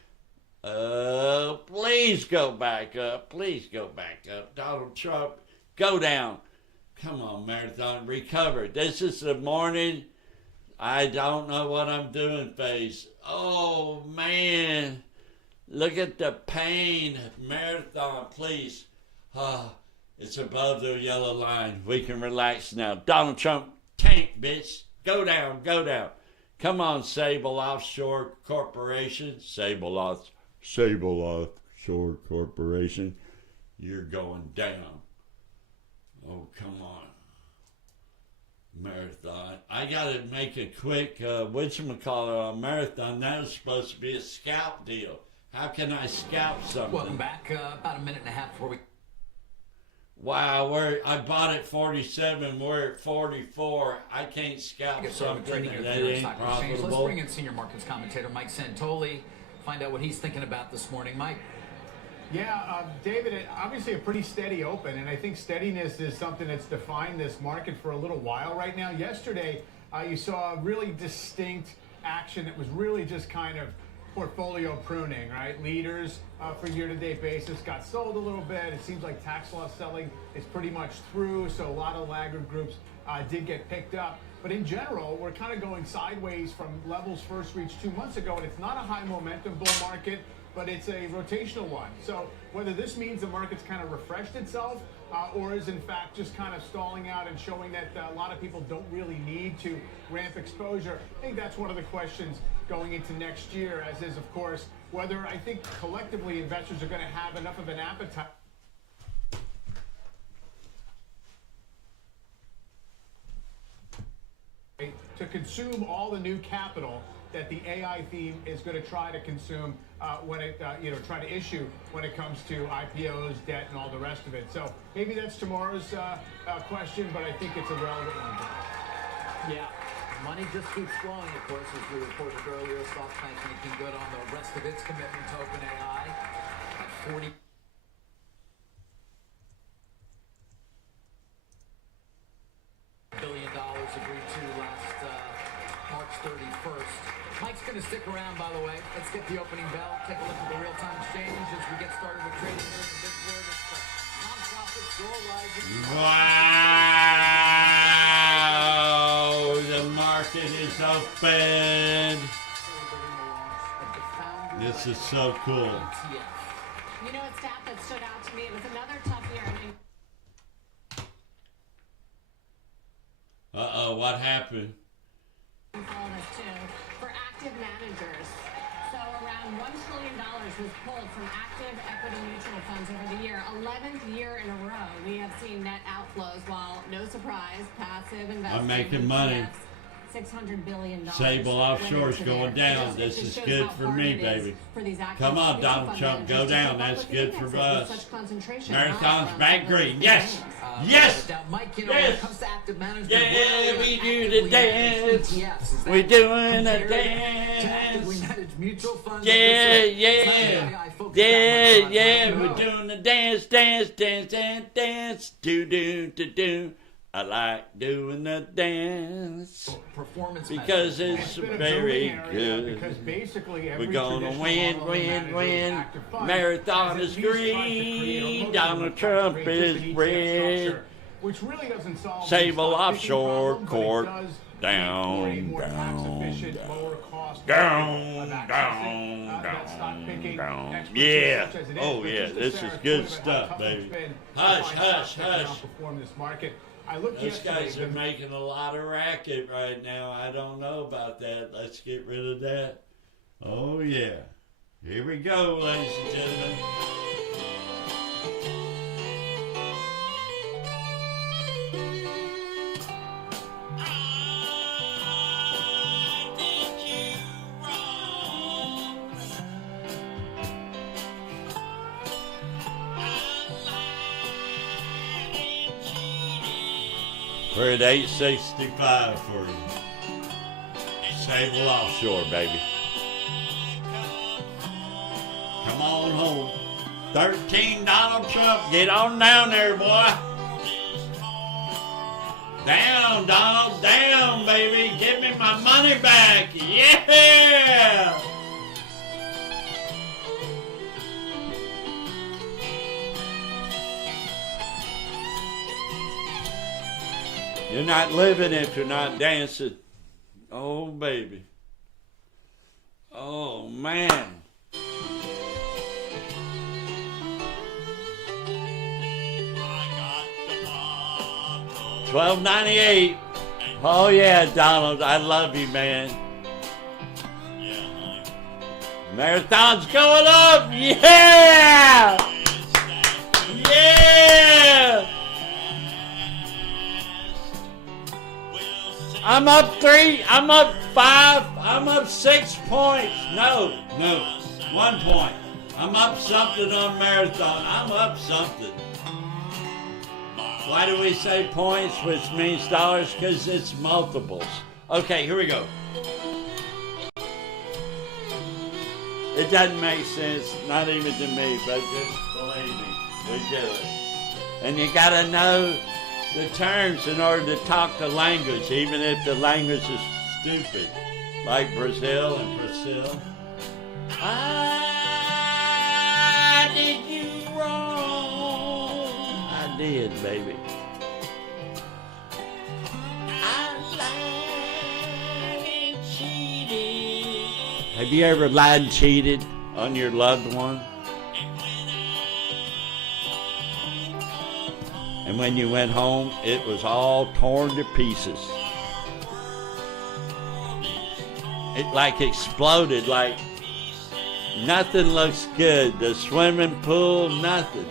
Please go back up. Please go back up. Donald Trump, go down. Come on, Marathon, recover. This is the morning. I don't know what I'm doing phase. Oh, man. Look at the pain. Marathon, please. It's above the yellow line. We can relax now. Donald Trump, tank, bitch. Go down, go down. Come on, Sable Offshore Corporation. Sable Offshore Corporation. You're going down. Oh, come on. Marathon. I got to make a quick whatchamacallit on Marathon. That was supposed to be a scalp deal. How can I scalp something? Welcome back. About a minute and a half before we... Wow, I bought at 47. We're at 44. I can't scalp something that ain't profitable. Let's bring in senior markets commentator Mike Santoli. Find out what he's thinking about this morning. Mike. Yeah, David, obviously a pretty steady open, and I think steadiness is something that's defined this market for a little while right now. Yesterday, you saw a really distinct action that was really just kind of portfolio pruning, right? Leaders for year-to-date basis got sold a little bit. It seems like tax loss selling is pretty much through, so a lot of laggard groups did get picked up. But in general, we're kind of going sideways from levels first reached 2 months ago, and it's not a high momentum bull market, but it's a rotational one. So whether this means the market's kind of refreshed itself or is in fact just kind of stalling out and showing that a lot of people don't really need to ramp exposure, I think that's one of the questions going into next year, as is, of course, whether I think collectively investors are going to have enough of an appetite to consume all the new capital that the AI theme is going to try to consume when it, try to issue when it comes to IPOs, debt, and all the rest of it. So maybe that's tomorrow's question, but I think it's a relevant one. Yeah, money just keeps flowing, of course, as we reported earlier. SoftBank making good on the rest of its commitment to OpenAI at $40 billion agreed to last March 31st. Mike's going to stick around, by the way. Let's get the opening bell. Take a look at the real-time exchange as we get started with trading here at the big board. Non-profit store rising. Wow! The market is open. This is so cool. You know, a stat that stood out to me, it was another tough year. Uh-oh, what happened? All this too, for active managers. So around $1 trillion was pulled from active equity mutual funds over the year. 11th year in a row, we have seen net outflows, while, no surprise, passive investors. I'm making money. $600 billion. Sable offshore's going down. This is good for me, baby. Come on, Donald Trump, go down. That's good for us. Marathon's back green. Yes. Yes. Now, Mike, you know, Yes. when it comes to active management, Yeah, we do the actively dance. managed ETFs, is that We're doing the compared to actively dance. managed mutual funds? Yeah, It's yeah. not really I focus Yeah, that much on. yeah. No. We're doing the dance, dance, dance, dance, dance. Do, do, do, do. I like doing the dance Performance because metrics. it's been a very booming area good. because basically every We're gonna traditional win, model of win, manager with win. active funds Marathon has is at least tried to create green. or most of them Donald have tried to Trump create just is an ETF red. structure, which really doesn't solve Sable the stock offshore picking problem, court. but it does Down, create more down, tax-efficient, down. lower cost Down, of accessing, down, that stock picking down. expertise Yeah. such as it is. Oh, But yeah, just to this Sarah's is good point about how stuff, tough baby. it's been to Hush, find hush, stocks that can hush. outperform this market. I looked Those yesterday. guys are making a lot of racket right now. I don't know about that. Let's get rid of that. Oh, yeah. Here we go, ladies and gentlemen. We're at 865 for you. Sable offshore, baby. Come on home. 13 Donald Trump. Get on down there, boy. Down, Donald. Down, baby. Give me my money back. Yeah! You're not living if you're not dancing. Oh, baby. Oh, man. $12.98. Oh, yeah, Donald. I love you, man. Marathon's going up. Yeah! Yeah! I'm up 3, I'm up 5, I'm up 6 points. No, 1 point. I'm up something on Marathon. I'm up something. Why do we say points, which means dollars? Because it's multiples. Okay, here we go. It doesn't make sense, not even to me, but just believe me, we do it. And you gotta know the terms in order to talk the language, even if the language is stupid, like Brazil and Brazil. I did you wrong. I did, baby. I lied and cheated. Have you ever lied and cheated on your loved one? And when you went home, it was all torn to pieces. It like exploded, like nothing looks good. The swimming pool, nothing.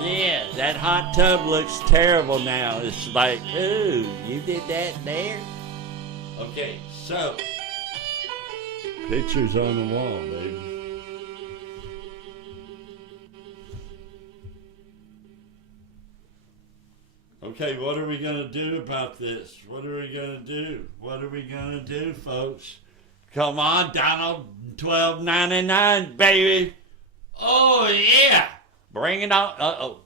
Yeah, that hot tub looks terrible now. It's like, ooh, you did that there? Okay, so. Pictures on the wall, baby. Okay, what are we going to do about this? What are we going to do? What are we going to do, folks? Come on, Donald, $12.99, baby. Oh, yeah. Bring it on. Uh-oh.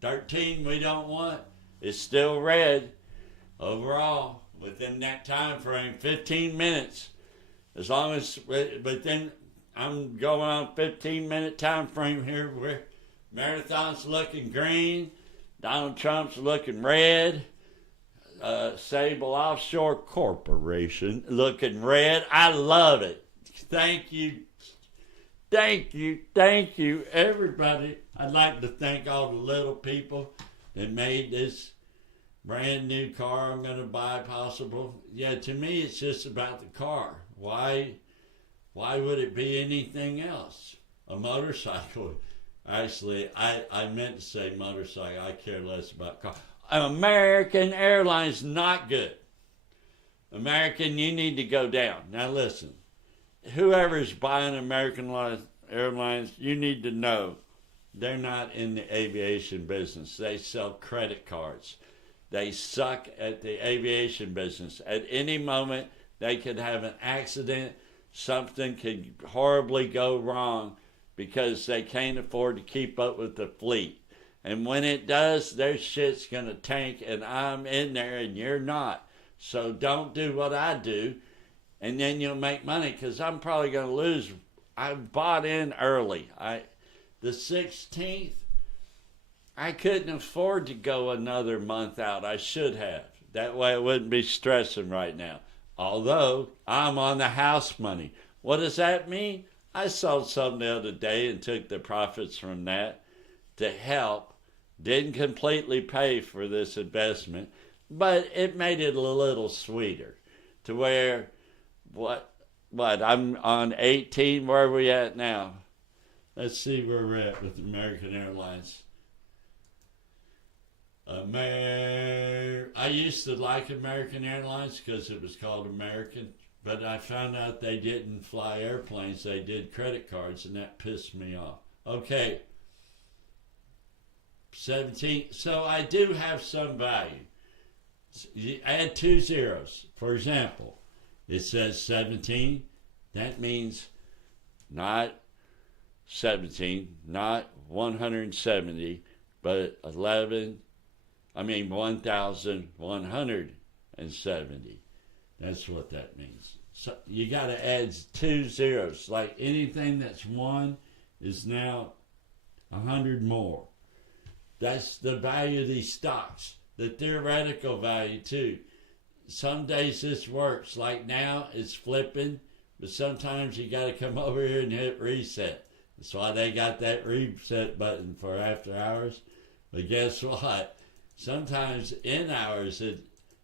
13 we don't want. It's still red overall within that time frame, 15 minutes. As long as, but then I'm going on 15-minute time frame here where Marathon's looking green. Donald Trump's looking red. Sable Offshore Corporation looking red. I love it. Thank you. Thank you. Thank you, everybody. I'd like to thank all the little people that made this brand new car I'm going to buy possible. Yeah, to me, it's just about the car. Why Why would it be anything else? A motorcycle. Actually, I meant to say motorcycle. I care less about car. American Airlines, not good. American, you need to go down. Now listen, whoever's buying American Airlines, you need to know they're not in the aviation business. They sell credit cards. They suck at the aviation business. At any moment, they could have an accident. Something could horribly go wrong because they can't afford to keep up with the fleet. And when it does, their shit's going to tank, and I'm in there and you're not. So don't do what I do, and then you'll make money, because I'm probably going to lose. I bought in early. The 16th, I couldn't afford to go another month out. I should have. That way I wouldn't be stressing right now. Although I'm on the house money. What does that mean? I sold some the other day and took the profits from that to help. Didn't completely pay for this investment, but it made it a little sweeter to where, what I'm on 18. Where are we at now? Let's see where we're at with American Airlines. I used to like American Airlines because it was called American, but I found out they didn't fly airplanes, they did credit cards, and that pissed me off. Okay, 17. So I do have some value. You add 2 zeros. For example, it says 17. That means not 17, not 170, but 1,170. That's what that means. So you got to add 2 zeros. Like anything that's 1 is now 100 more. That's the value of these stocks. The theoretical value too. Some days this works. Like now it's flipping, but sometimes you got to come over here and hit reset. That's why they got that reset button for after hours. But guess what? Sometimes in hours,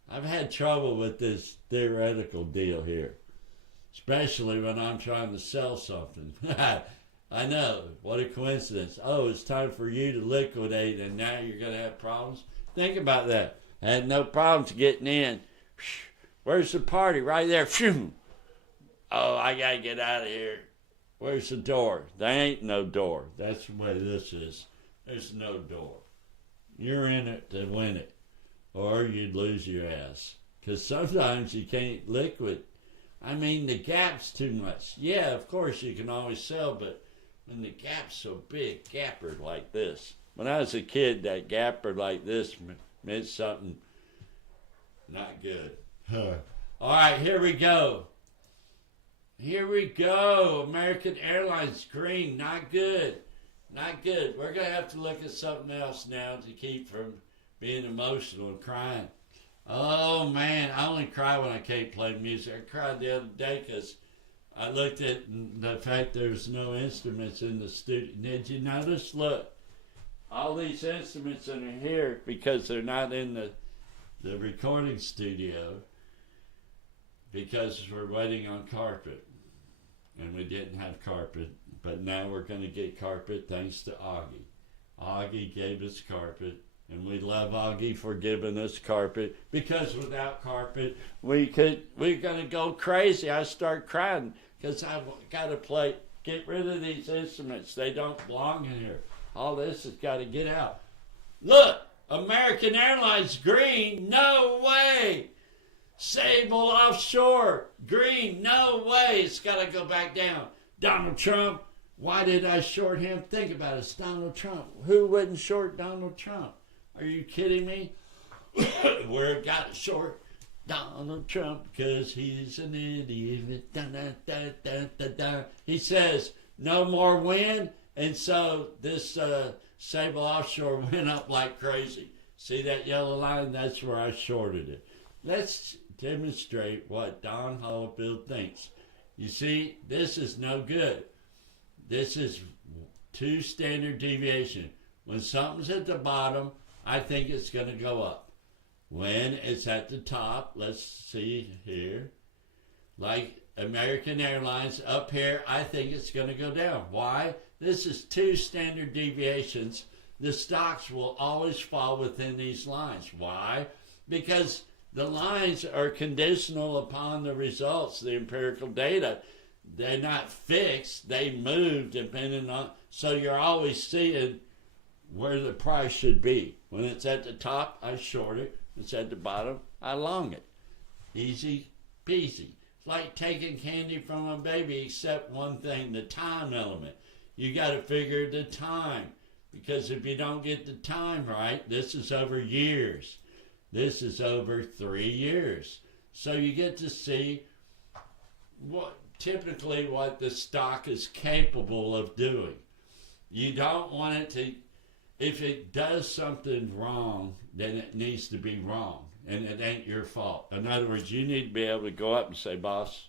I've had trouble with this theoretical deal here, especially when I'm trying to sell something. I know, what a coincidence. Oh, it's time for you to liquidate, and now you're going to have problems? Think about that. I had no problems getting in. Where's the party? Right there. Oh, I got to get out of here. Where's the door? There ain't no door. That's the way this is. There's no door. You're in it to win it, or you'd lose your ass. Because sometimes you can't liquid. I mean, the gap's too much. Yeah, of course you can always sell, but when the gap's so big, gapper like this. When I was a kid, that gapper like this meant something not good. All right, here we go. Here we go. American Airlines green, not good. Not good. We're going to have to look at something else now to keep from being emotional and crying. Oh, man, I only cry when I can't play music. I cried the other day because I looked at the fact there's no instruments in the studio. Did you notice? Look, all these instruments that are here because they're not in the recording studio because we're waiting on carpet. And we didn't have carpet, but now we're going to get carpet thanks to Augie. Augie gave us carpet, and we love Augie for giving us carpet, because without carpet, we're going to go crazy. I start crying because I've got to get rid of these instruments. They don't belong in here. All this has got to get out. Look, American Airlines green, no way. Sable offshore, green, no way. It's got to go back down. Donald Trump, why did I short him? Think about it. It's Donald Trump. Who wouldn't short Donald Trump? Are you kidding me? We're got to short Donald Trump because he's an idiot. Da, da, da, da, da, da. He says no more wind, and so this Sable offshore went up like crazy. See that yellow line? That's where I shorted it. Let's demonstrate what Don Holifield thinks. You see, this is no good. This is 2 standard deviation. When something's at the bottom, I think it's going to go up. When it's at the top, let's see here, like American Airlines up here, I think it's going to go down. Why? This is 2 standard deviations. The stocks will always fall within these lines. Why? Because the lines are conditional upon the results, the empirical data. They're not fixed. They move depending on, so you're always seeing where the price should be. When it's at the top, I short it. When it's at the bottom, I long it. Easy peasy. It's like taking candy from a baby, except one thing, the time element. You got to figure the time, because if you don't get the time right, this is over years. This is over 3 years. So you get to see typically what the stock is capable of doing. You don't want it to, if it does something wrong, then it needs to be wrong, and it ain't your fault. In other words, you need to be able to go up and say, boss,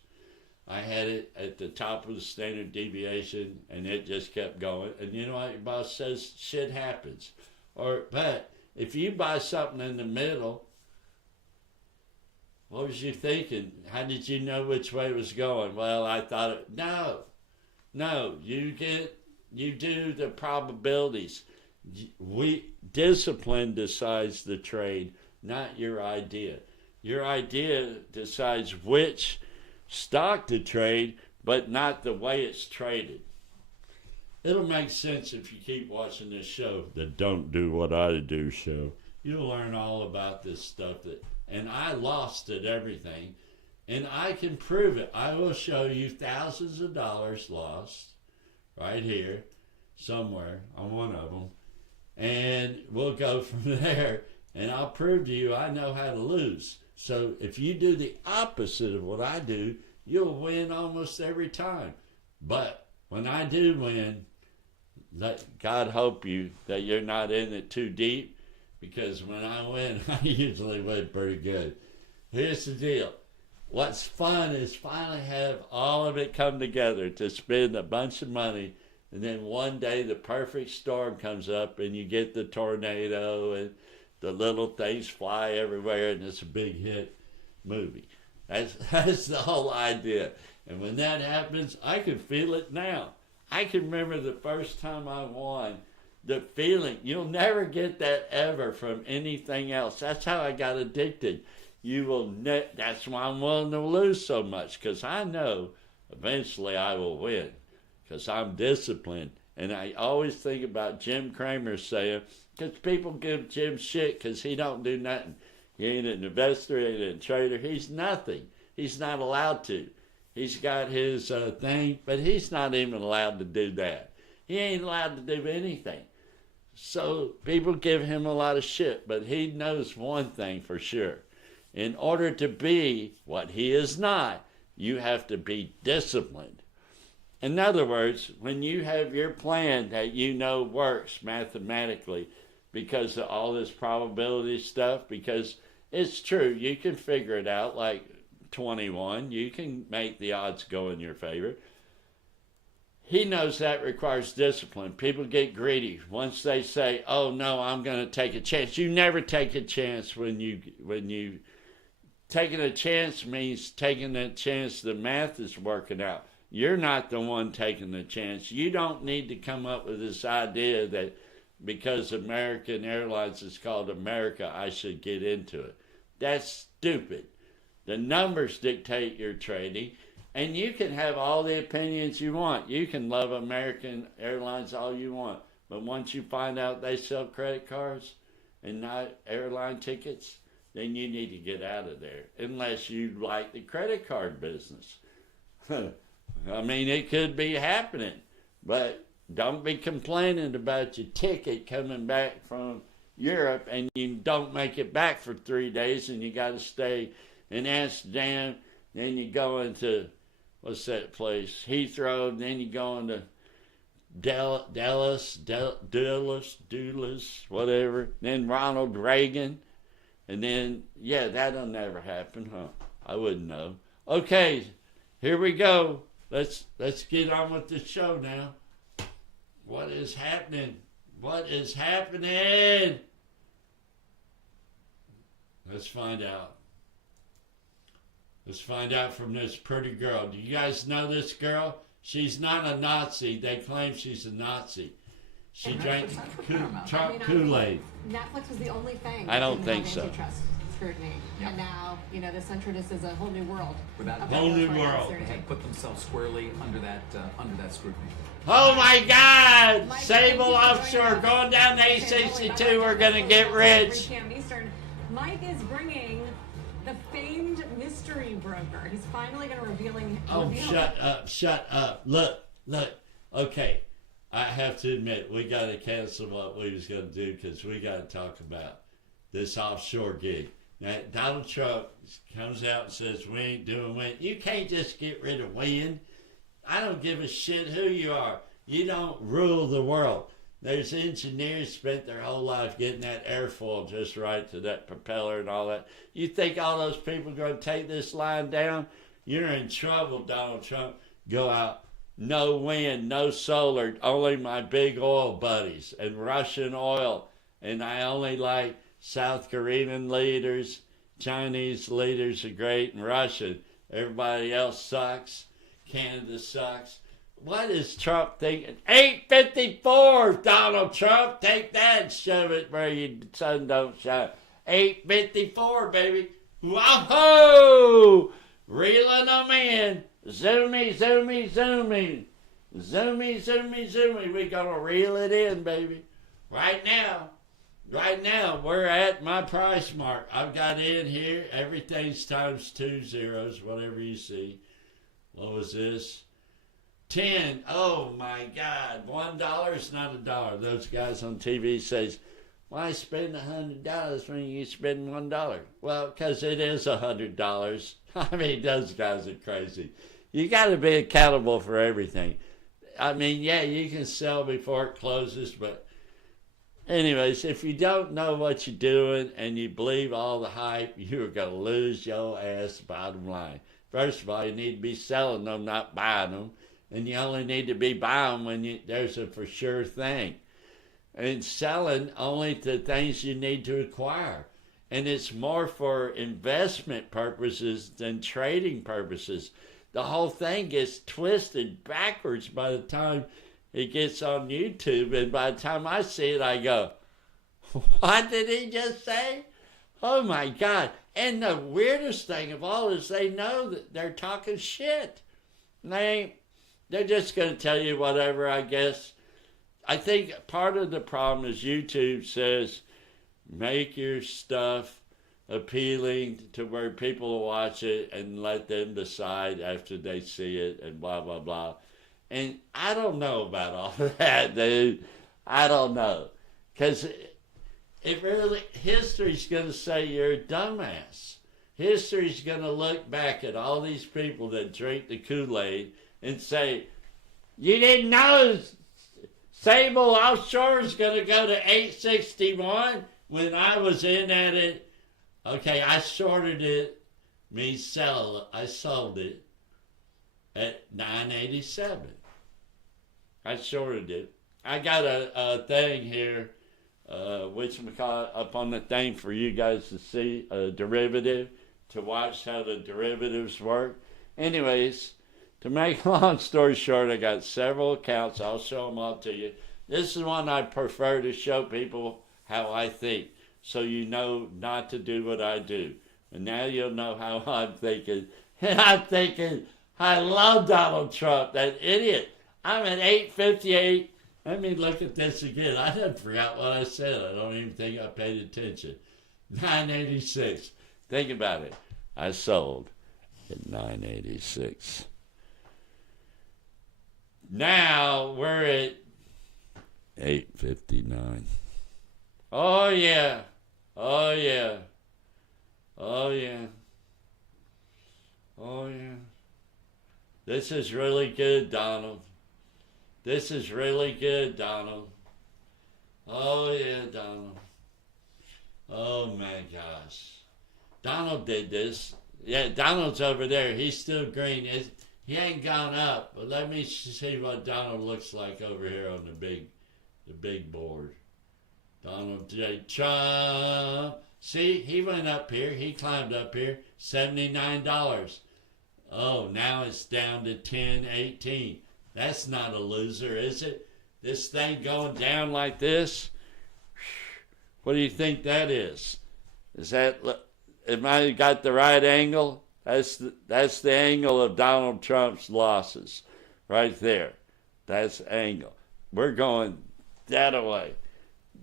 I had it at the top of the standard deviation, and it just kept going. And you know what your boss says? Shit happens. But if you buy something in the middle, what was you thinking? How did you know which way it was going? Well, I thought it. No. You do the probabilities. Discipline decides the trade, not your idea. Your idea decides which stock to trade, but not the way it's traded. It'll make sense if you keep watching this show, the Don't Do What I Do show. You'll learn all about this stuff and I lost at everything, and I can prove it. I will show you thousands of dollars lost right here somewhere on one of them, and we'll go from there, and I'll prove to you I know how to lose. So if you do the opposite of what I do, you'll win almost every time. But when I do win, let God help you that you're not in it too deep, because when I win, I usually win pretty good. Here's the deal. What's fun is finally have all of it come together to spend a bunch of money, and then one day the perfect storm comes up and you get the tornado and the little things fly everywhere, and it's a big hit movie. That's the whole idea. And when that happens, I can feel it now. I can remember the first time I won. The feeling, you'll never get that ever from anything else. That's how I got addicted. That's why I'm willing to lose so much, because I know eventually I will win, because I'm disciplined. And I always think about Jim Cramer saying, because people give Jim shit because he don't do nothing. He ain't an investor, he ain't a trader. He's nothing. He's not allowed to. He's got his thing, but he's not even allowed to do that. He ain't allowed to do anything. So people give him a lot of shit, but he knows one thing for sure. In order to be what he is not, you have to be disciplined. In other words, when you have your plan that you know works mathematically because of all this probability stuff, because it's true, you can figure it out, like 21, you can make the odds go in your favor. He knows that requires discipline. People get greedy. Once they say, oh no, I'm going to take a chance. You never take a chance when you taking a chance means taking a chance the math is working out. You're not the one taking the chance. You don't need to come up with this idea that because American Airlines is called America, I should get into it. That's stupid. The numbers dictate your trading. And you can have all the opinions you want. You can love American Airlines all you want. But once you find out they sell credit cards and not airline tickets, then you need to get out of there. Unless you like the credit card business. I mean, it could be happening. But don't be complaining about your ticket coming back from Europe and you don't make it back for 3 days and you got to stay in Amsterdam. Then you go into... what's that place? Heathrow, then you go into Dallas, whatever. Then Ronald Reagan. And then, yeah, that'll never happen, huh? I wouldn't know. Okay, here we go. Let's get on with the show now. What is happening? What is happening? Let's find out. Let's find out from this pretty girl. Do you guys know this girl? She's not a Nazi. They claim she's a Nazi. She drank Kool-Aid. Netflix was the only thing. I don't think so. Antitrust scrutiny. Yep. And now, the centrist is a whole new world. Without a whole new world. They had put themselves squarely under that scrutiny. Oh my God! Sable Offshore going down the A62. We're going to get rich. Eastern. Mike is bringing the famed mystery broker. He's finally going to reveal. Oh, shut up. Look. Okay, I have to admit, we got to cancel what we was going to do because we got to talk about this offshore gig. Now, Donald Trump comes out and says, we ain't doing wind. You can't just get rid of wind. I don't give a shit who you are. You don't rule the world. There's engineers spent their whole life getting that airfoil just right to that propeller and all that. You think all those people are going to take this line down? You're in trouble, Donald Trump. Go out. No wind, no solar, only my big oil buddies and Russian oil. And I only like South Korean leaders, Chinese leaders are great, and Russian. Everybody else sucks. Canada sucks. What is Trump thinking? 854, Donald Trump. Take that and shove it where your sun don't shine. 854, baby. Whoa! Reeling them in. Zoomy, zoomy, zoomy. Zoomy, zoomy, zoomy. We're going to reel it in, baby. Right now, we're at my price mark. I've got in here. Everything's times 2 zeros, whatever you see. What was this? 10. Oh, my God. $1 is not a dollar. Those guys on TV says, why spend $100 when you spend $1? Well, because it is $100. I mean, those guys are crazy. You got to be accountable for everything. I mean, yeah, you can sell before it closes, but anyways, if you don't know what you're doing and you believe all the hype, you're going to lose your ass, bottom line. First of all, you need to be selling them, not buying them. And you only need to be buying them when there's a for sure thing. And selling only the things you need to acquire. And it's more for investment purposes than trading purposes. The whole thing gets twisted backwards by the time it gets on YouTube. And by the time I see it, I go, what did he just say? Oh my God. And the weirdest thing of all is they know that they're talking shit. They're just going to tell you whatever, I guess. I think part of the problem is YouTube says, make your stuff appealing to where people will watch it and let them decide after they see it and blah, blah, blah. And I don't know about all of that, dude. I don't know. Because history's going to say you're a dumbass. History's going to look back at all these people that drink the Kool-Aid and say, you didn't know Sable Offshore is going to go to 861 when I was in at it. Okay, I shorted it, I sold it at 987. I shorted it. I got a thing here, whatchamacallit, up on the thing for you guys to see, a derivative, to watch how the derivatives work. Anyways, to make a long story short, I got several accounts. I'll show them all to you. This is one I prefer to show people how I think, so you know not to do what I do. And now you'll know how I'm thinking. I'm thinking, I love Donald Trump, that idiot. I'm at 858. Let me look at this again. I didn't forget what I said. I don't even think I paid attention. 986. Think about it. I sold at 986. Now we're at 859. Oh yeah. Oh yeah. Oh yeah. Oh yeah. This is really good, Donald. This is really good, Donald. Oh yeah, Donald. Oh my gosh. Donald did this. Yeah, Donald's over there. He's still green. He ain't gone up. But let me see what Donald looks like over here on the big board. Donald J. Trump. See, he went up here. He climbed up here. $79. Oh, now it's down to $10.18. That's not a loser, is it? This thing going down like this? What do you think that is? Is that, am I got the right angle? That's the angle of Donald Trump's losses right there. That's the angle. We're going that way.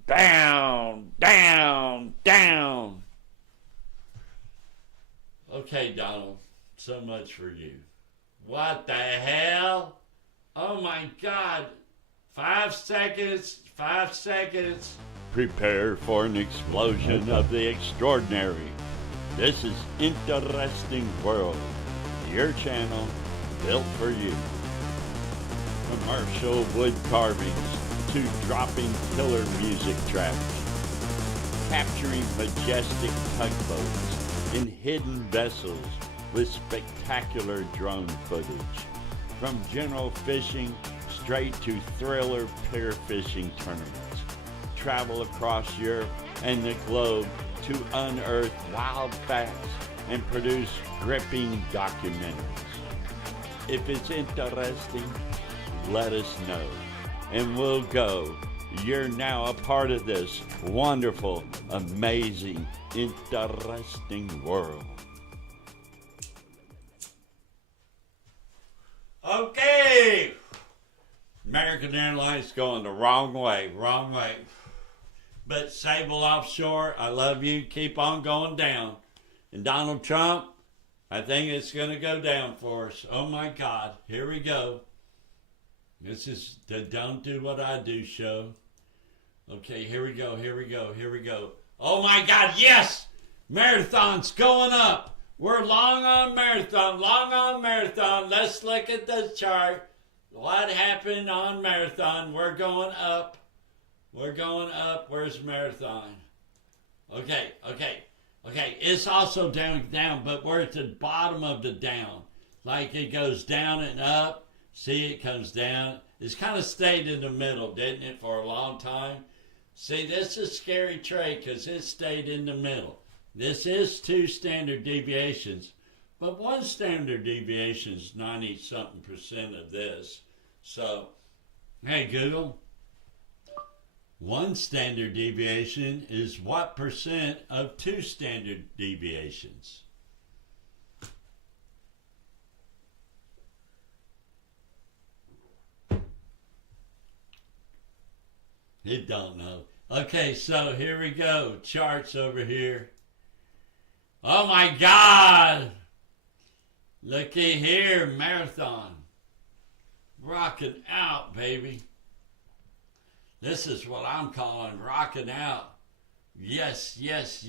Down, down, down. Okay, Donald, so much for you. What the hell? Oh my God. 5 seconds, 5 seconds. Prepare for an explosion of the extraordinary. This is Interesting World, your channel built for you. Commercial wood carvings to dropping killer music tracks, capturing majestic tugboats in hidden vessels with spectacular drone footage, from general fishing straight to thriller pier fishing tournaments. Travel across Europe and the globe to unearth wild facts and produce gripping documentaries. If it's interesting, let us know, and we'll go. You're now a part of this wonderful, amazing, interesting world. Okay. American Airlines going the wrong way. But Sable Offshore, I love you. Keep on going down. And Donald Trump, I think it's going to go down for us. Oh my God. Here we go. This is the Don't Do What I Do show. Okay, here we go. Oh my God, yes! Marathon's going up. We're long on marathon. Let's look at the chart. What happened on marathon? We're going up. Where's marathon? Okay. It's also down, but we're at the bottom of the down. Like it goes down and up. See, it comes down. It's kind of stayed in the middle, didn't it, for a long time? See, this is a scary trade because it stayed in the middle. This is 2 standard deviations, but 1 standard deviation is 90-something% of this. So, hey, Google, 1 standard deviation is what percent of 2 standard deviations? It don't know. Okay, so here we go. Charts over here. Oh my God! Looky here, marathon. Rocking out, baby. This is what I'm calling rocking out. Yes. Yes,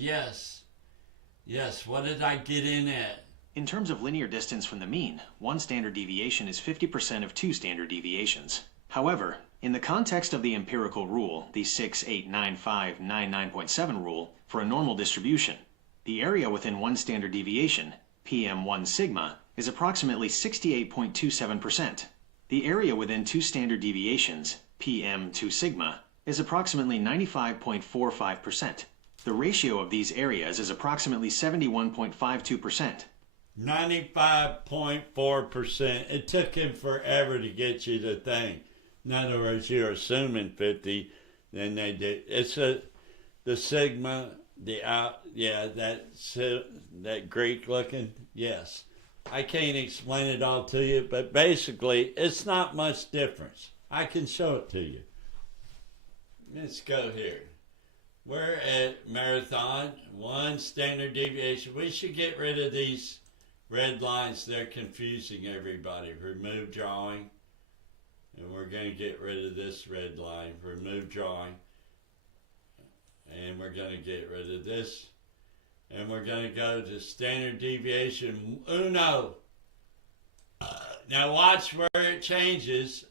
what did I get in at? In terms of linear distance from the mean, 1 standard deviation is 50% of 2 standard deviations. However, in the context of the empirical rule, the 6, 8, 9, 5, 9, 9.7 rule, for a normal distribution, the area within 1 standard deviation, PM1 sigma, is approximately 68.27%. The area within 2 standard deviations, PM2 sigma, is approximately 95.45%. The ratio of these areas is approximately 71.52%. 95.4%. It took him forever to get you to think. In other words, you're assuming 50, then they did. It's the sigma, that Greek looking, yes. I can't explain it all to you, but basically, it's not much difference. I can show it to you. Let's go here. We're at marathon, 1 standard deviation. We should get rid of these red lines. They're confusing everybody. Remove drawing. And we're going to get rid of this red line. Remove drawing. And we're going to get rid of this. And we're going to go to standard deviation uno. Now watch where it changes.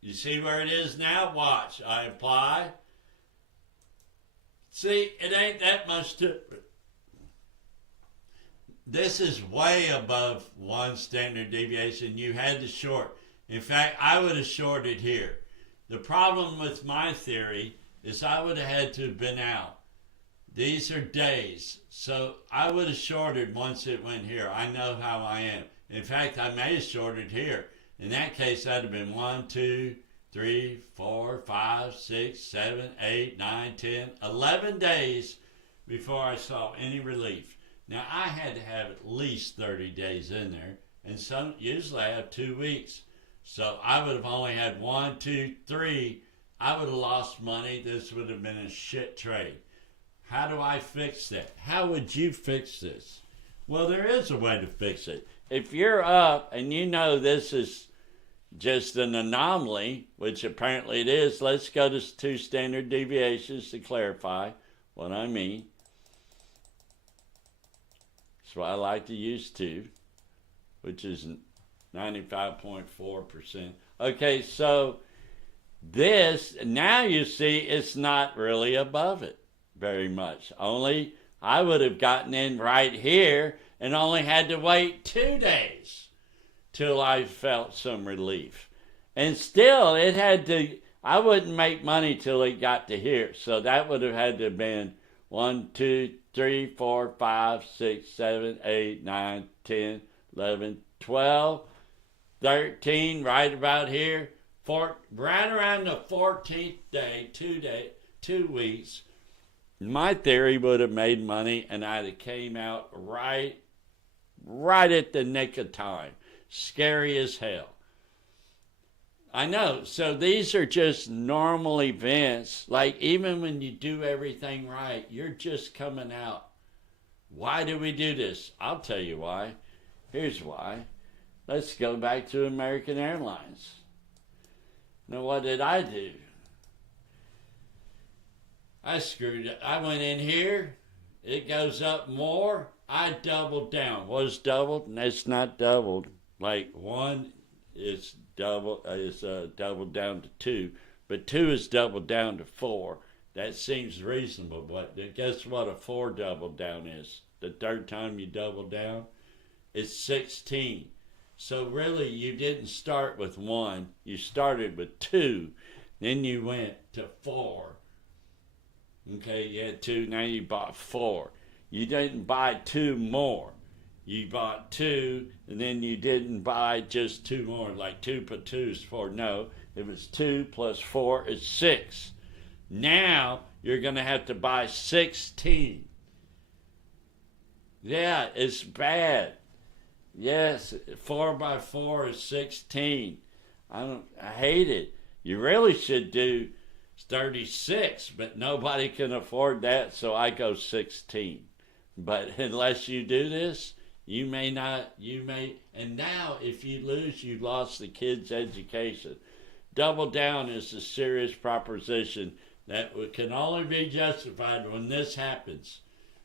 You see where it is now? Watch. I apply. See, it ain't that much different. This is way above 1 standard deviation. You had to short. In fact, I would have shorted here. The problem with my theory is I would have had to have been out. These are days. So I would have shorted once it went here. I know how I am. In fact, I may have shorted here. In that case, that'd have been 1, 2, 3, 4, 5, 6, 7, 8, 9, 10, 11 days before I saw any relief. Now, I had to have at least 30 days in there, and usually I have 2 weeks. So I would have only had 1, 2, 3. I would have lost money. This would have been a shit trade. How do I fix that? How would you fix this? Well, there is a way to fix it. If you're up and you know this is just an anomaly, which apparently it is, let's go to 2 standard deviations to clarify what I mean. That's why I like to use 2, which is 95.4%. Okay, so this, now you see it's not really above it very much. Only I would have gotten in right here and only had to wait 2 days till I felt some relief. And still, it had to, I wouldn't make money till it got to here. So that would have had to have been 1, 2, 3, 4, 5, 6, 7, 8, 9, 10, 11, 12, 13, right about here. Right around the 14th day, 2 weeks, my theory would have made money and I'd have came out right at the nick of time. Scary as hell. I know. So these are just normal events. Like even when you do everything right, you're just coming out. Why do we do this? I'll tell you why. Here's why. Let's go back to American Airlines. Now what did I do? I screwed it. I went in here. It goes up more. I doubled down. What is doubled? And it's not doubled. Like 1 is doubled down to 2, but 2 is doubled down to 4. That seems reasonable. But guess what a 4 doubled down is? The third time you double down, it's 16. So really, you didn't start with 1. You started with 2. Then you went to 4. Okay, you had 2, now you bought 4. You didn't buy 2 more. You bought 2, and then you didn't buy just 2 more, like 2 plus 2 is 4. No, it was 2 plus 4 is 6. Now you're going to have to buy 16. Yeah, it's bad. Yes, 4 by 4 is 16. I hate it. You really should do 36, but nobody can afford that, so I go 16. But unless you do this, you may not, and now if you lose, you lost the kid's education. Double down is a serious proposition that can only be justified when this happens,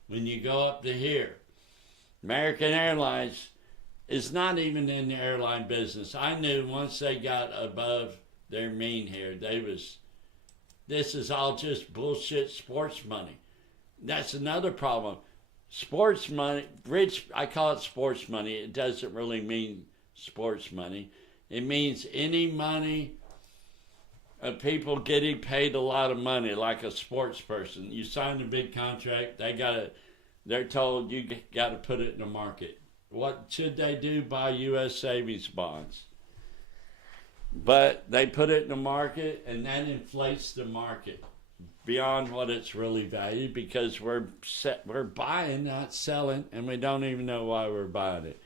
when you go up to here. American Airlines is not even in the airline business. I knew once they got above their mean here, this is all just bullshit sports money. That's another problem. Sports money, I call it sports money. It doesn't really mean sports money. It means any money of people getting paid a lot of money, like a sports person. You sign a big contract, they're told you got to put it in the market. What should they do? Buy U.S. savings bonds. But they put it in the market, and that inflates the market beyond what it's really valued because we're buying, not selling, and we don't even know why we're buying it.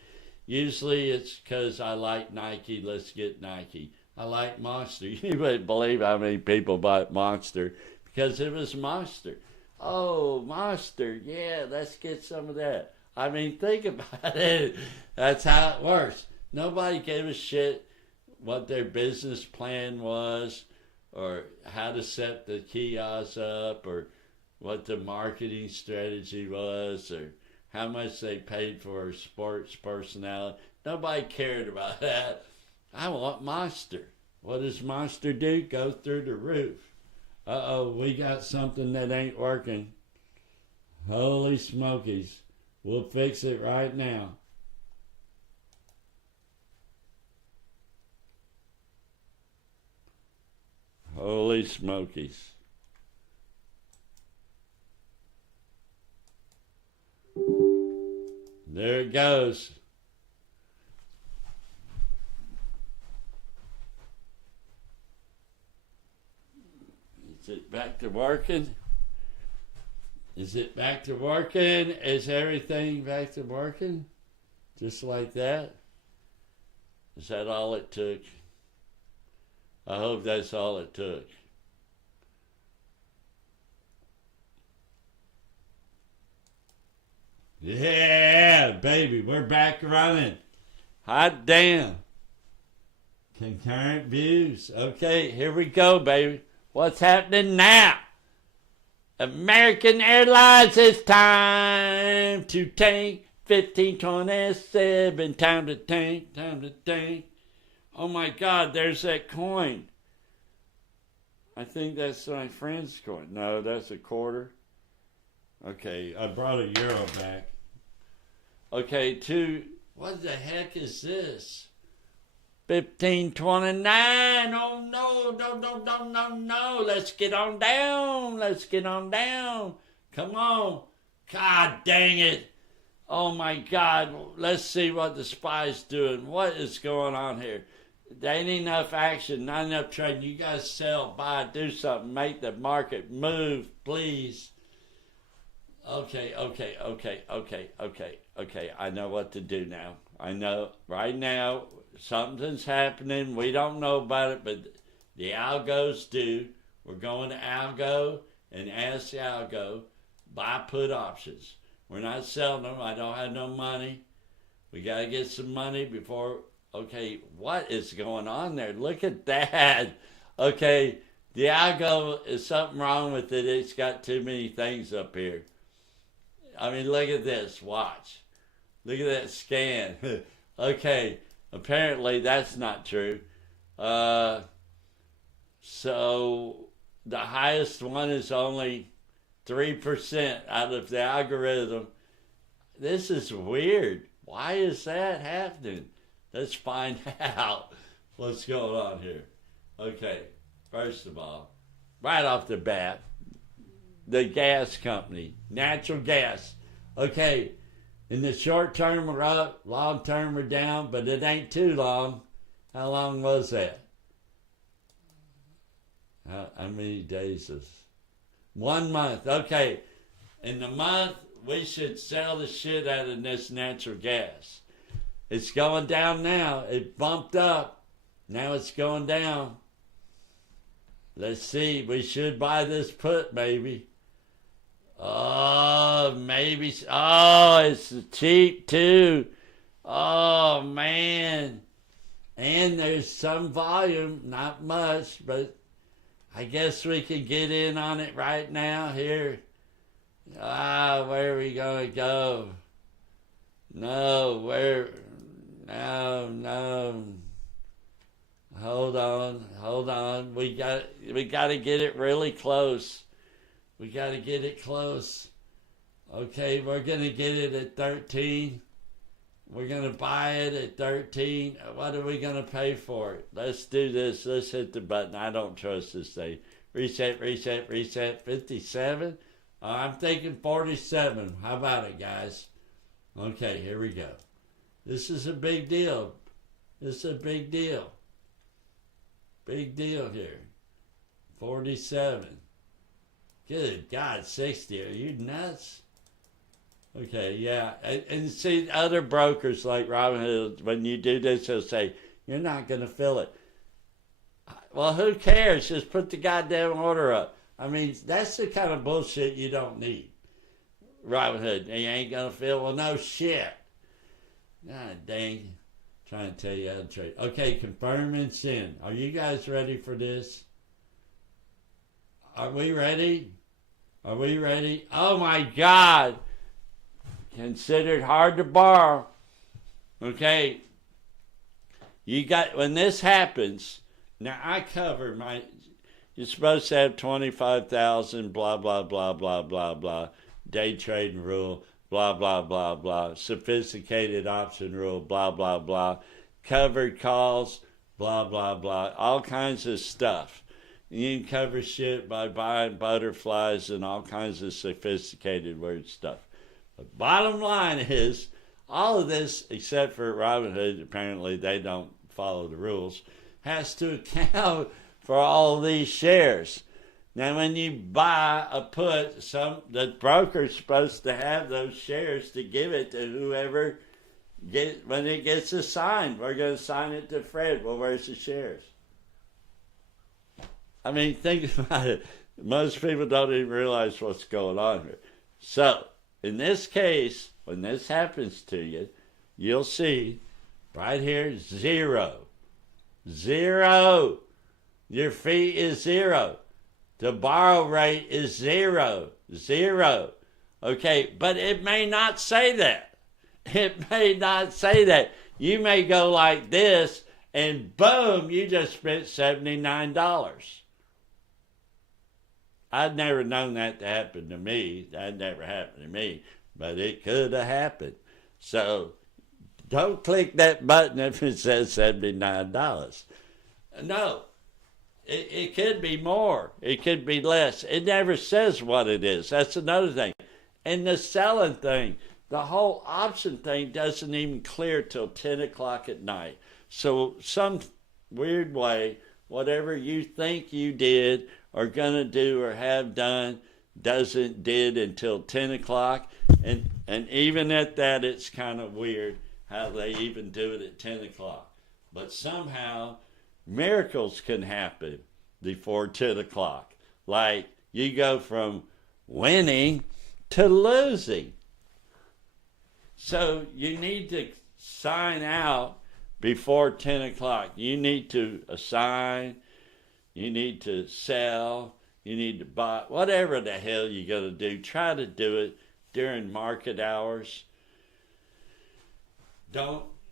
Usually it's because I like Nike, let's get Nike. I like Monster. You wouldn't believe how many people bought Monster because it was Monster. Oh, Monster, yeah, let's get some of that. I mean, think about it. That's how it works. Nobody gave a shit what their business plan was or how to set the kiosks up or what the marketing strategy was or how much they paid for a sports personality. Nobody cared about that. I want Monster. What does Monster do? Go through the roof. Uh-oh, we got something that ain't working. Holy smokies. We'll fix it right now. Holy smokies. There it goes. Is it back to working? Is it back to working? Is everything back to working? Just like that? Is that all it took? I hope that's all it took. Yeah, baby, we're back running. Hot damn. Concurrent views. Okay, here we go, baby. What's happening now? American Airlines, it's time to tank. 1527, time to tank, time to tank. Oh my God, there's that coin. I think that's my friend's coin. No, that's a quarter. Okay, I brought a euro back. Okay, what the heck is this? 1529. Oh no. Let's get on down. Come on. God dang it. Oh my God. Let's see what the spy's doing. What is going on here? There ain't enough action, not enough trading. You guys sell, buy, do something. Make the market move, please. Okay. I know what to do now. I know right now something's happening. We don't know about it, but the algos do. We're going to algo and ask the algo, buy put options. We're not selling them. I don't have no money. We got to get some money before. Okay, what is going on there? Look at that. Okay, the algo is something wrong with it. It's got too many things up here. I mean, look at this. Watch. Look at that scan. Okay, apparently that's not true. So the highest one is only 3% out of the algorithm. This is weird. Why is that happening? Let's find out what's going on here. Okay, first of all, right off the bat, the gas company, natural gas. Okay, in the short term we're up, long term we're down, but it ain't too long. How long was that? How many days is 1 month? Okay, in the month we should sell the shit out of this natural gas. It's going down now. It bumped up. Now it's going down. Let's see. We should buy this put, maybe. Oh, maybe. Oh, it's cheap too. Oh, man. And there's some volume. Not much, but I guess we can get in on it right now here. Where are we going to go? No, where? No. Hold on. We got to get it really close. We got to get it close. Okay, we're going to get it at 13. We're going to buy it at 13. What are we going to pay for it? Let's do this. Let's hit the button. I don't trust this thing. Reset. 57. I'm thinking 47. How about it, guys? Okay, here we go. This is a big deal. Big deal here. 47. Good God, 60. Are you nuts? Okay, yeah. And see, other brokers like Robinhood, when you do this, they'll say, you're not going to fill it. Well, who cares? Just put the goddamn order up. I mean, that's the kind of bullshit you don't need. Robinhood, you ain't going to fill? Well, no shit. God dang. Trying to tell you how to trade. Okay, confirm and send. Are you guys ready for this? Are we ready? Oh my God. Considered hard to borrow. Okay. When this happens, now I cover you're supposed to have 25,000, blah, blah, blah, blah, blah, blah. Day trading rule, blah, blah, blah, blah. Sophisticated option rule, blah, blah, blah. Covered calls, blah, blah, blah. All kinds of stuff. You can cover shit by buying butterflies and all kinds of sophisticated weird stuff. The bottom line is, all of this, except for Robinhood, apparently they don't follow the rules, has to account for all of these shares. Now, when you buy a put, the broker's supposed to have those shares to give it to whoever when it gets assigned. We're going to assign it to Fred. Well, where's the shares? I mean, think about it. Most people don't even realize what's going on here. So, in this case, when this happens to you, you'll see right here, 0. 0. Your fee is 0. The borrow rate is 0. 0. Okay, but it may not say that. It may not say that. You may go like this, and boom, you just spent $79. I'd never known that to happen to me. That never happened to me, but it could have happened. So don't click that button if it says $79. No, it could be more. It could be less. It never says what it is. That's another thing. And the selling thing, the whole option thing doesn't even clear till 10 o'clock at night. So some weird way, whatever you think you did or going to do or have done did until 10 o'clock. And even at that, it's kind of weird how they even do it at 10 o'clock. But somehow miracles can happen before 10 o'clock. Like you go from winning to losing. So you need to sign out before 10 o'clock. You need to assign, you need to sell, you need to buy, whatever the hell you're going to do. Try to do it during market hours.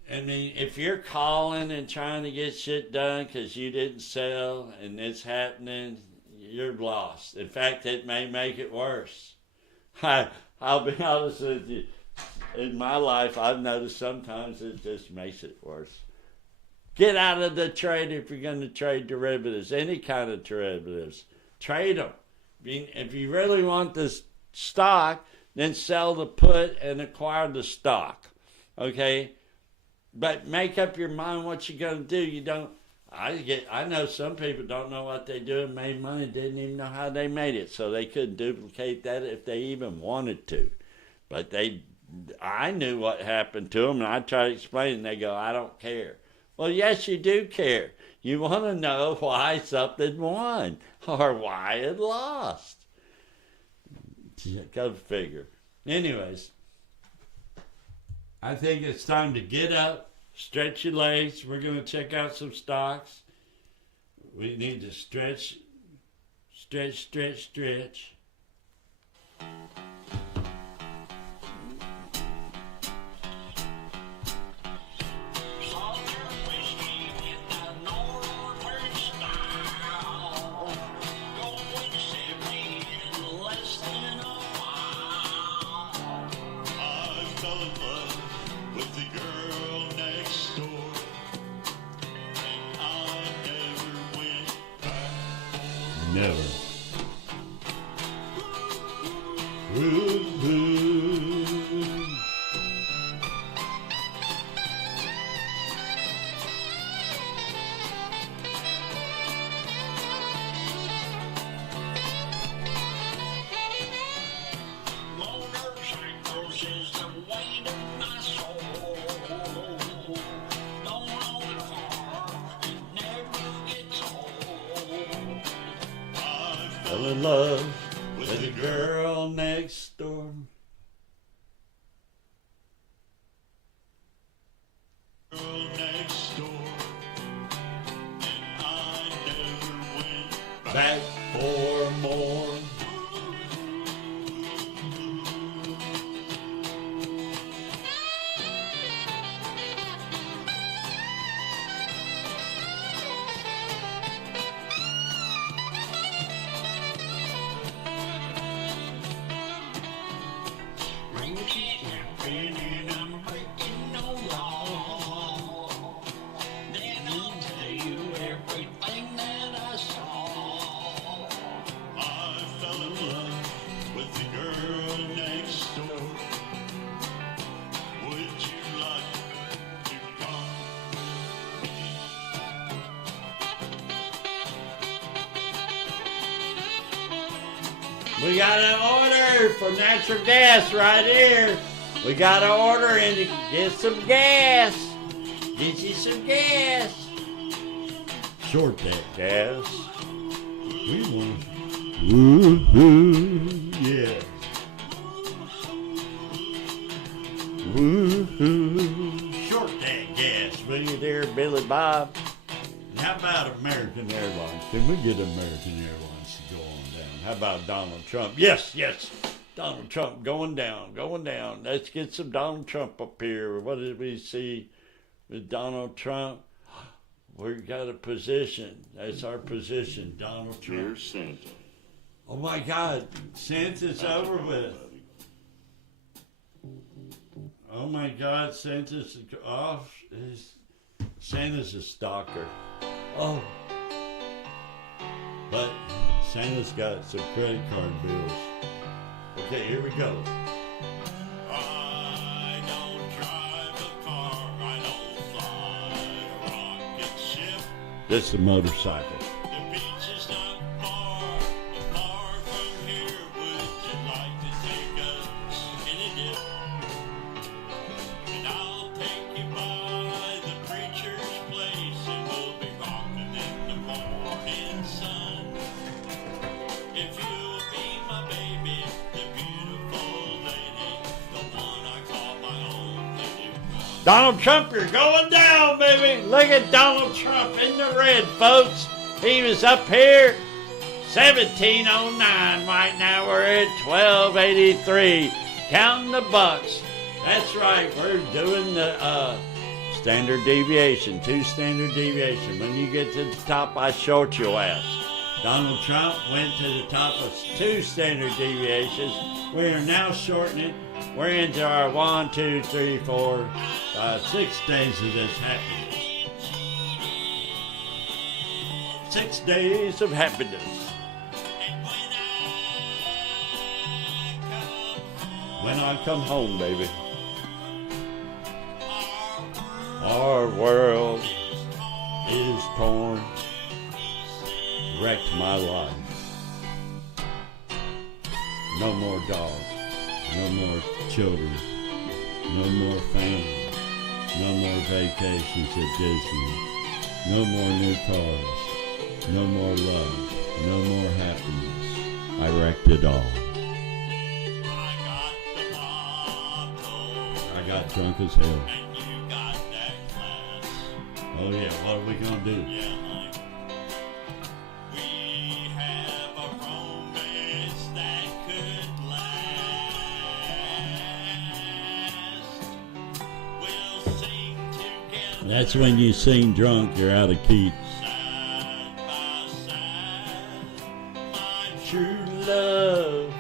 If you're calling and trying to get shit done because you didn't sell and it's happening, you're lost. In fact, it may make it worse. I'll be honest with you. In my life, I've noticed sometimes it just makes it worse. Get out of the trade if you're going to trade derivatives, any kind of derivatives. Trade them. If you really want this stock, then sell the put and acquire the stock. Okay? But make up your mind what you're going to do. I know some people don't know what they do and made money, didn't even know how they made it. So they couldn't duplicate that if they even wanted to. But I knew what happened to them, and I try to explain, and they go, I don't care. Well, yes, you do care. You want to know why something won or why it lost. Go figure. Anyways, I think it's time to get up, stretch your legs. We're going to check out some stocks. We need to stretch. Never. Fell in love with the girl next door. Girl next door. And I never went back for more. We got an order for natural gas right here. We got an order in to get some gas. Get you some gas. Short that gas. We want. Woo-hoo, yeah. Woo-hoo. Short that gas, will you there, Billy Bob? How about American Airlines? Can we get American Airlines to go on down? How about Donald Trump? Yes. Donald Trump going down. Let's get some Donald Trump up here. What did we see with Donald Trump? We've got a position. That's our position, Donald Trump. Dear Santa. Oh my God, Santa's over with. Oh my God, Santa's off. Santa's a stalker. Oh. But Santa's got some credit card bills. Okay, here we go. I don't drive a car, I don't fly a rocket ship. This is a motorcycle. The beach is not far from here. Would you like to take a skinny dip? And I'll take you by the preacher's place, and we'll be rocking in the morning sun. If you'll be my baby, the beautiful lady, the one I call my own, then you Donald Trump, you're going down, baby. Look at Donald Trump in the red, folks. He was up here 1709. Right now we're at 1283. Counting the bucks. That's right. We're doing the standard deviation. 2 standard deviation. When you get to the top, I short your ass. Donald Trump went to the top of 2 standard deviations. We are now shortening. We're into our 1, 2, 3, 4, 5, 6 days of this happiness. 6 days of happiness. When I come home, baby. Our world is torn. Wrecked my life. No more dogs. No more children. No more family. No more vacations at Disney. No more new cars. No more love. No more happiness. I wrecked it all. I got drunk as hell. Oh yeah, what are we gonna do? That's when you sing drunk, you're out of key. True love.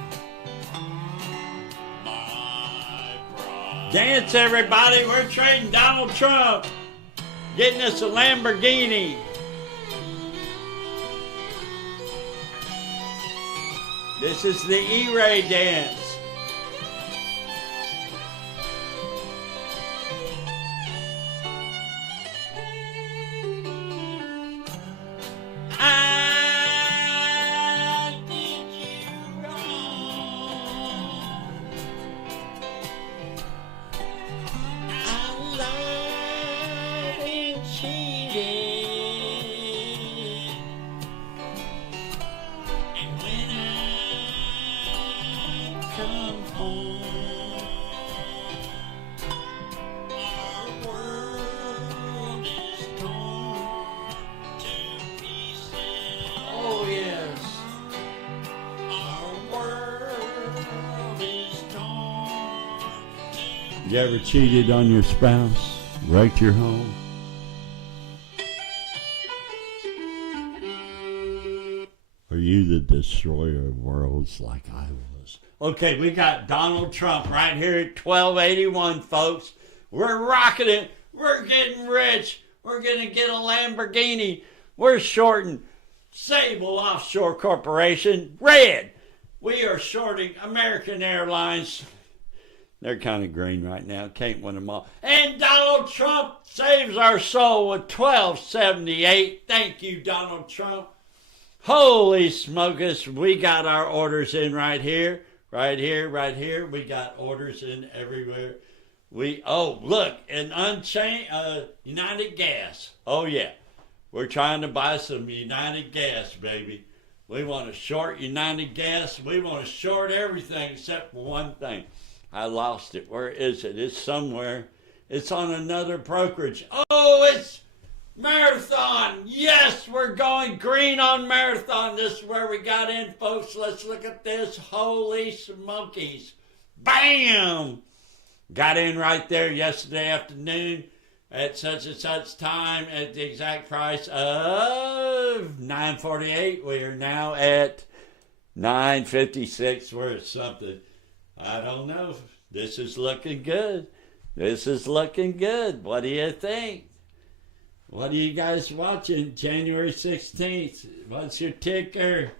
Dance, everybody. We're trading Donald Trump. Getting us a Lamborghini. This is the E-Ray dance. You ever cheated on your spouse? Wrecked your home? Are you the destroyer of worlds like I was? Okay, we got Donald Trump right here at 1281, folks. We're rocking it. We're getting rich. We're going to get a Lamborghini. We're shorting Sable Offshore Corporation. Red. We are shorting American Airlines. They're kind of green right now. Can't win them all. And Donald Trump saves our soul with 1278. Thank you, Donald Trump. Holy smokers, we got our orders in right here, right here, right here. We got orders in everywhere. Look, an Unchained, United Gas. Oh, yeah. We're trying to buy some United Gas, baby. We want to short United Gas. We want to short everything except for one thing. I lost it. Where is it? It's somewhere. It's on another brokerage. Oh, it's Marathon. Yes, we're going green on Marathon. This is where we got in, folks. Let's look at this. Holy smokies. Bam! Got in right there yesterday afternoon at such and such time at the exact price of $9.48. We are now at $9.56 worth something. I don't know. This is looking good. This is looking good. What do you think? What are you guys watching? January 16th. What's your ticker?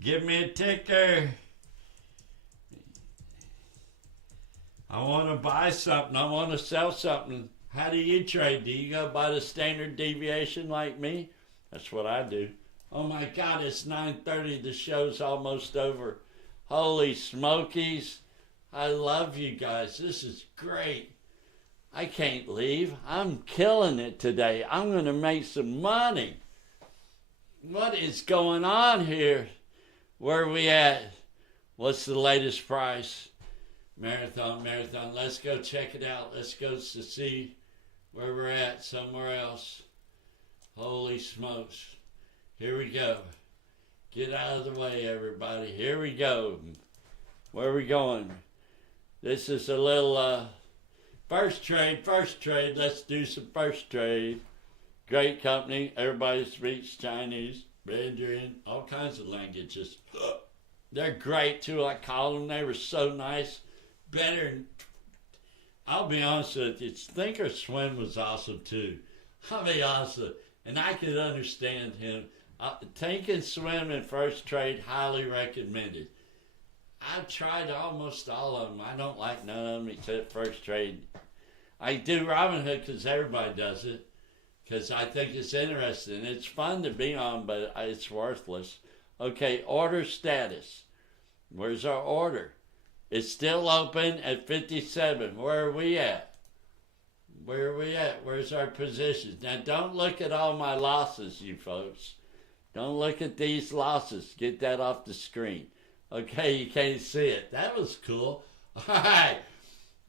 Give me a ticker. I want to buy something. I want to sell something. How do you trade? Do you go by the standard deviation like me? That's what I do. Oh my God, it's 9:30. The show's almost over. Holy smokies. I love you guys. This is great. I can't leave. I'm killing it today. I'm going to make some money. What is going on here? Where are we at? What's the latest price? Marathon. Let's go check it out. Let's go to see where we're at somewhere else. Holy smokes. Here we go. Get out of the way, everybody. Here we go. Where are we going? This is a little first trade. Let's do some first trade. Great company. Everybody speaks Chinese, Mandarin, all kinds of languages. They're great too. I called them. They were so nice. Better. I'll be honest with you. Thinkorswim was awesome too. I mean, awesome. And I could understand him. Thinkorswim and First Trade, highly recommended. I've tried almost all of them. I don't like none of them except First Trade. I do Robinhood because everybody does it. Because I think it's interesting. It's fun to be on, but it's worthless. Okay, order status. Where's our order? It's still open at 57. Where are we at? Where's our positions? Now, don't look at all my losses, you folks. Don't look at these losses. Get that off the screen. Okay, you can't see it. That was cool. All right.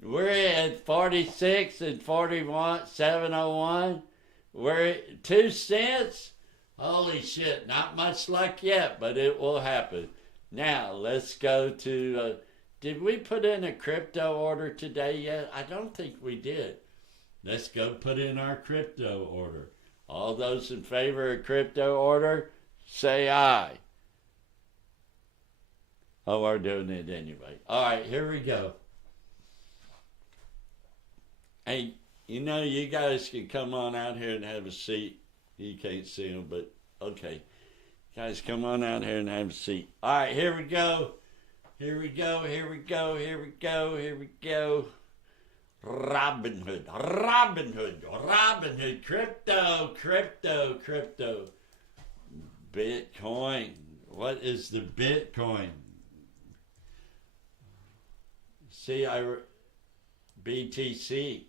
We're at 46 and 41, 701. We're at 2 cents. Holy shit. Not much luck yet, but it will happen. Now, let's go to... did we put in a crypto order today yet? I don't think we did. Let's go put in our crypto order. All those in favor of crypto order, say aye. Oh, we're doing it anyway. All right, here we go. Hey, you know, you guys can come on out here and have a seat. You can't see them, but okay. Guys, come on out here and have a seat. All right, here we go. Here we go. Robinhood. Crypto. Bitcoin. What is the Bitcoin? BTC.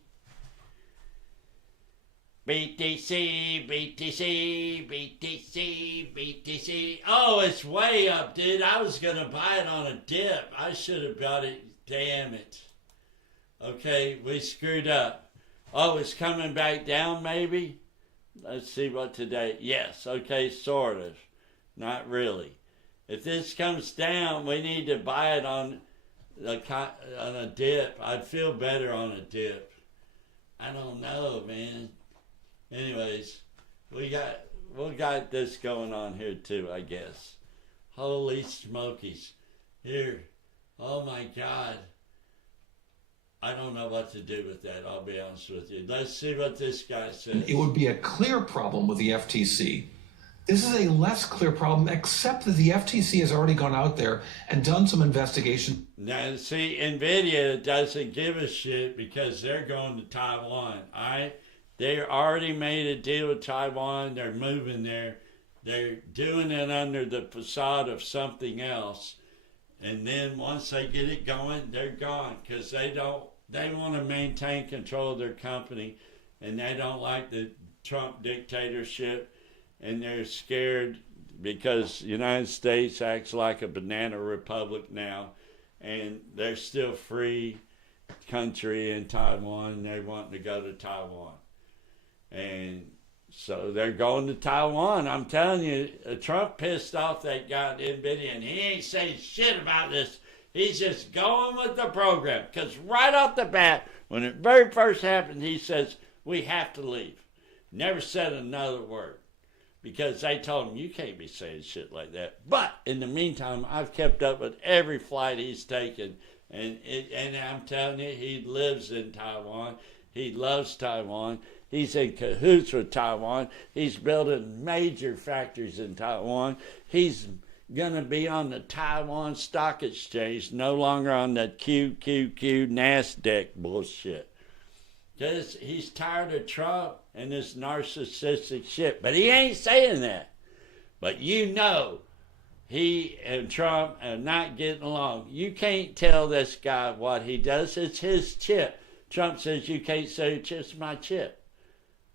Oh, it's way up, dude. I was going to buy it on a dip. I should have bought it. Damn it. Okay, we screwed up. Oh, it's coming back down, maybe? Let's see what today... Yes, okay, sort of. Not really. If this comes down, we need to buy it on a dip. I'd feel better on a dip. I don't know, man. Anyways, we got this going on here too, I guess. Holy smokies. Here. Oh my God. I don't know what to do with that, I'll be honest with you. Let's see what this guy says. It would be a clear problem with the FTC. This is a less clear problem, except that the FTC has already gone out there and done some investigation. Now, see, NVIDIA doesn't give a shit because they're going to Taiwan, all right? They already made a deal with Taiwan. They're moving there. they're doing it under the facade of something else. And then once they get it going, they're gone because they want to maintain control of their company, and they don't like the Trump dictatorship, and they're scared because the United States acts like a banana republic now, and they're still free country in Taiwan, and they want to go to Taiwan. And so they're going to Taiwan. I'm telling you, Trump pissed off that guy at NVIDIA, and he ain't saying shit about this. He's just going with the program. Because right off the bat, when it very first happened, he says, we have to leave. Never said another word. Because they told him, you can't be saying shit like that. But in the meantime, I've kept up with every flight he's taken. And I'm telling you, he lives in Taiwan. He loves Taiwan. He's in cahoots with Taiwan. He's building major factories in Taiwan. He's going to be on the Taiwan Stock Exchange, no longer on that QQQ NASDAQ bullshit. Because he's tired of Trump and this narcissistic shit. But he ain't saying that. But you know he and Trump are not getting along. You can't tell this guy what he does. It's his chip. Trump says you can't say it's my chip.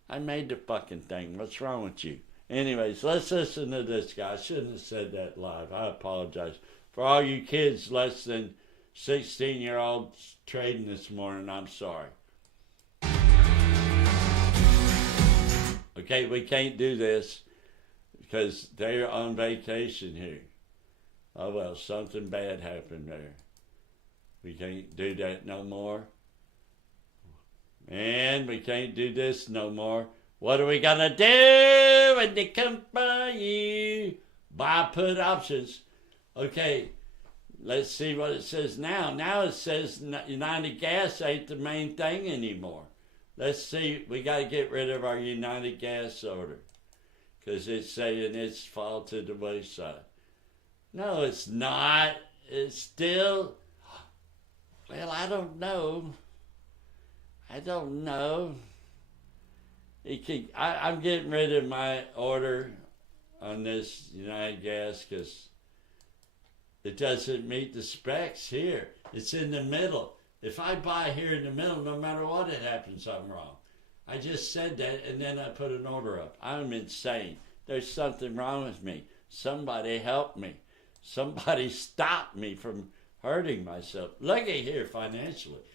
I made the fucking thing. What's wrong with you? Anyways, let's listen to this guy. I shouldn't have said that live. I apologize. For all you kids less than 16-year-olds trading this morning, I'm sorry. Okay, we can't do this because they're on vacation here. Oh, well, something bad happened there. We can't do that no more. And we can't do this no more. What are we going to do when they come for you? Buy put options. Okay, let's see what it says now. Now it says United Gas ain't the main thing anymore. Let's see. We got to get rid of our United Gas order because it's saying it's fall to the wayside. No, it's not. It's still, well, I don't know. I'm getting rid of my order on this United Gas because it doesn't meet the specs here. It's in the middle. If I buy here in the middle, no matter what it happens, I'm wrong. I just said that and then I put an order up. I'm insane. There's something wrong with me. Somebody help me. Somebody stop me from hurting myself. Look at here financially.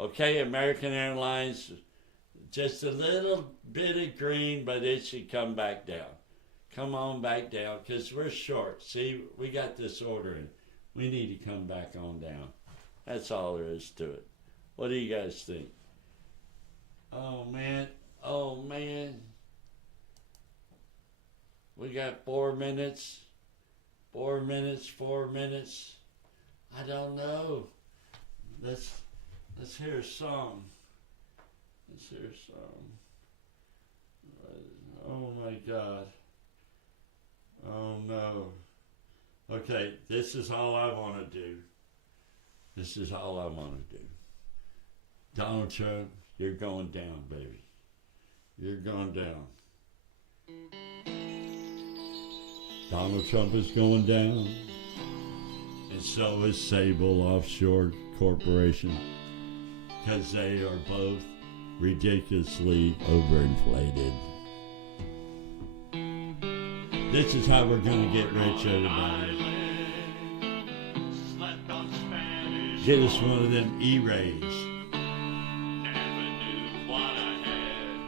Okay, American Airlines, just a little bit of green, but it should come back down. Come on back down, because we're short. See, we got this order in. We need to come back on down. That's all there is to it. What do you guys think? Oh, man. We got 4 minutes. 4 minutes. I don't know. Let's hear a song. Oh my God. Oh no. Okay, this is all I want to do. Donald Trump, you're going down, baby. You're going down. Donald Trump is going down. And so is Sable Offshore Corporation. Because they are both ridiculously overinflated. This is how we're going to get rich, everybody. Get us one of them E-rays. Never knew what I had.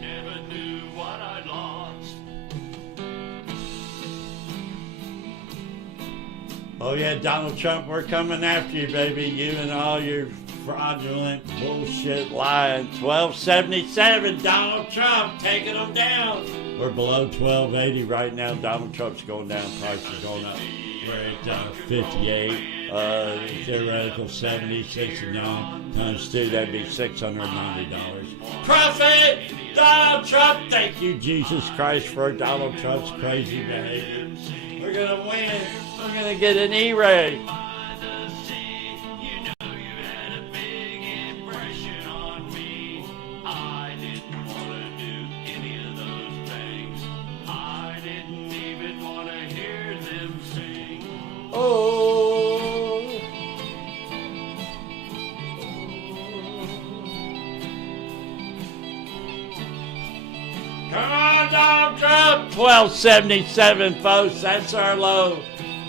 Never knew what I lost. Oh yeah, Donald Trump, we're coming after you, baby. You and all your fraudulent bullshit lying. 1277, Donald Trump taking them down. We're below 1280 right now. Donald Trump's going down. Price is going up. We're at 58. Theoretical 70, 69 times 2. That'd be $690. Profit! Donald Trump! Thank you, Jesus Christ, for Donald Trump's crazy behavior. We're gonna win. We're gonna get an E-ray. 1277, folks. That's our low.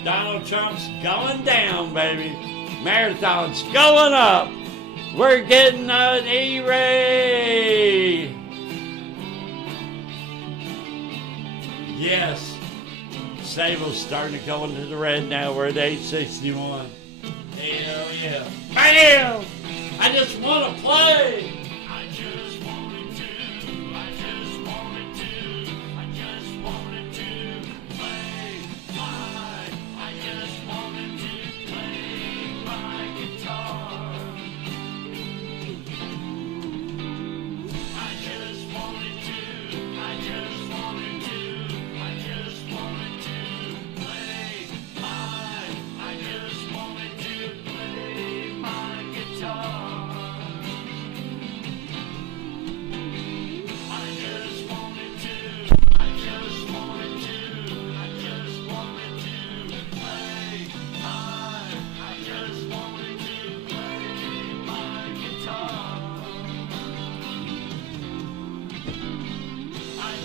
Donald Trump's going down, baby. Marathon's going up. We're getting an E-ray. Yes. Sable's starting to go into the red now. We're at 861. Hell yeah. Bam! I just want to play. I just wanted to, I just wanted to, I just wanted to play my, I just wanted to play my guitar. I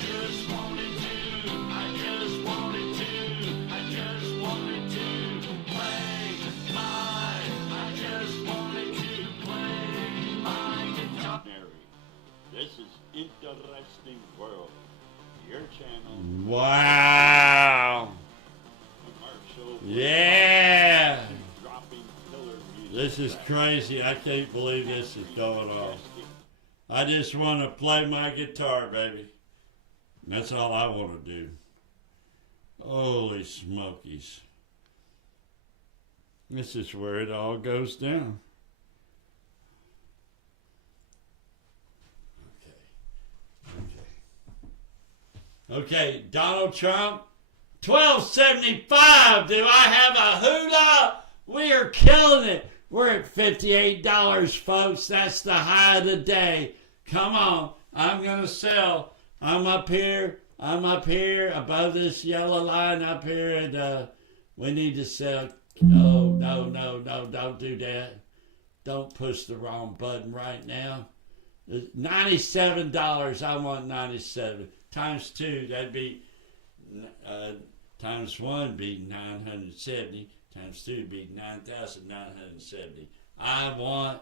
just wanted to, I just wanted to, I just wanted to play my, I just wanted to play my guitar. This is Interesting World. Your channel. Wow. Commercial. Yeah. Dropping killer music. This is crazy. I can't believe this is going on. I just want to play my guitar, baby. That's all I want to do. Holy smokies. This is where it all goes down. Okay, Donald Trump, 1275. Do I have a hula? We are killing it. We're at $58, folks. That's the high of the day. Come on. I'm going to sell. I'm up here above this yellow line up here. And we need to sell. No, don't do that. Don't push the wrong button right now. $97. I want 97. Times 2, that'd be, times 1 would be 970. Times 2 would be 9,970. I want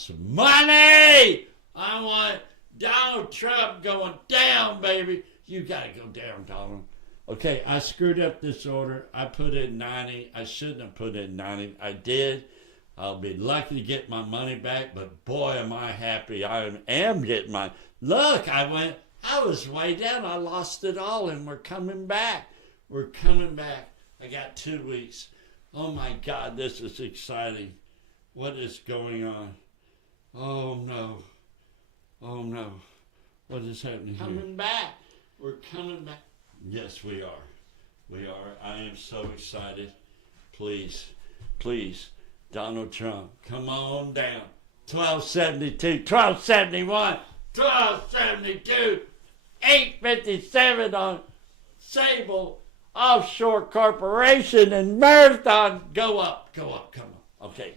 some money! I want Donald Trump going down, baby. You gotta go down, Donald. Okay, I screwed up this order. I put in 90. I shouldn't have put in 90. I did. I'll be lucky to get my money back, but boy, am I happy. I am getting my... Look, I was way down. I lost it all, and we're coming back. We're coming back. I got 2 weeks. Oh, my God, this is exciting. What is going on? Oh, no. Oh, no. What is happening here? Coming back. We're coming back. Yes, we are. We are. I am so excited. Please, please. Donald Trump, come on down. 1272, 1271, 1272, 857 on Sable Offshore Corporation and Marathon. Go up, come on. Okay.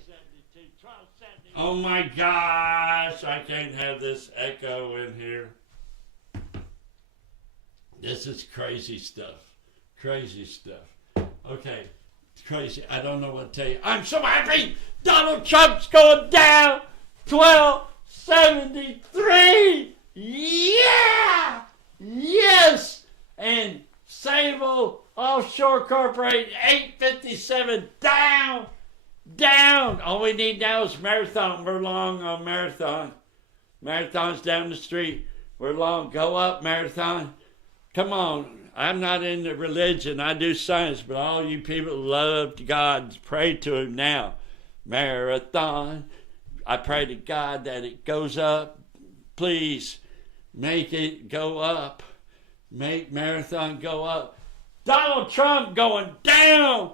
Oh my gosh, I can't have this echo in here. This is crazy stuff. Crazy stuff. Okay. Crazy. I don't know what to tell you. I'm so happy. Donald Trump's going down. 1273. Yeah. Yes. And Sable Offshore Corporation 857 down. All we need now is Marathon. We're long on Marathon. Marathon's down the street. We're long. Go up, Marathon. Come on. I'm not into religion. I do science, but all you people who love God, pray to Him now. Marathon. I pray to God that it goes up. Please make it go up. Make Marathon go up. Donald Trump going down.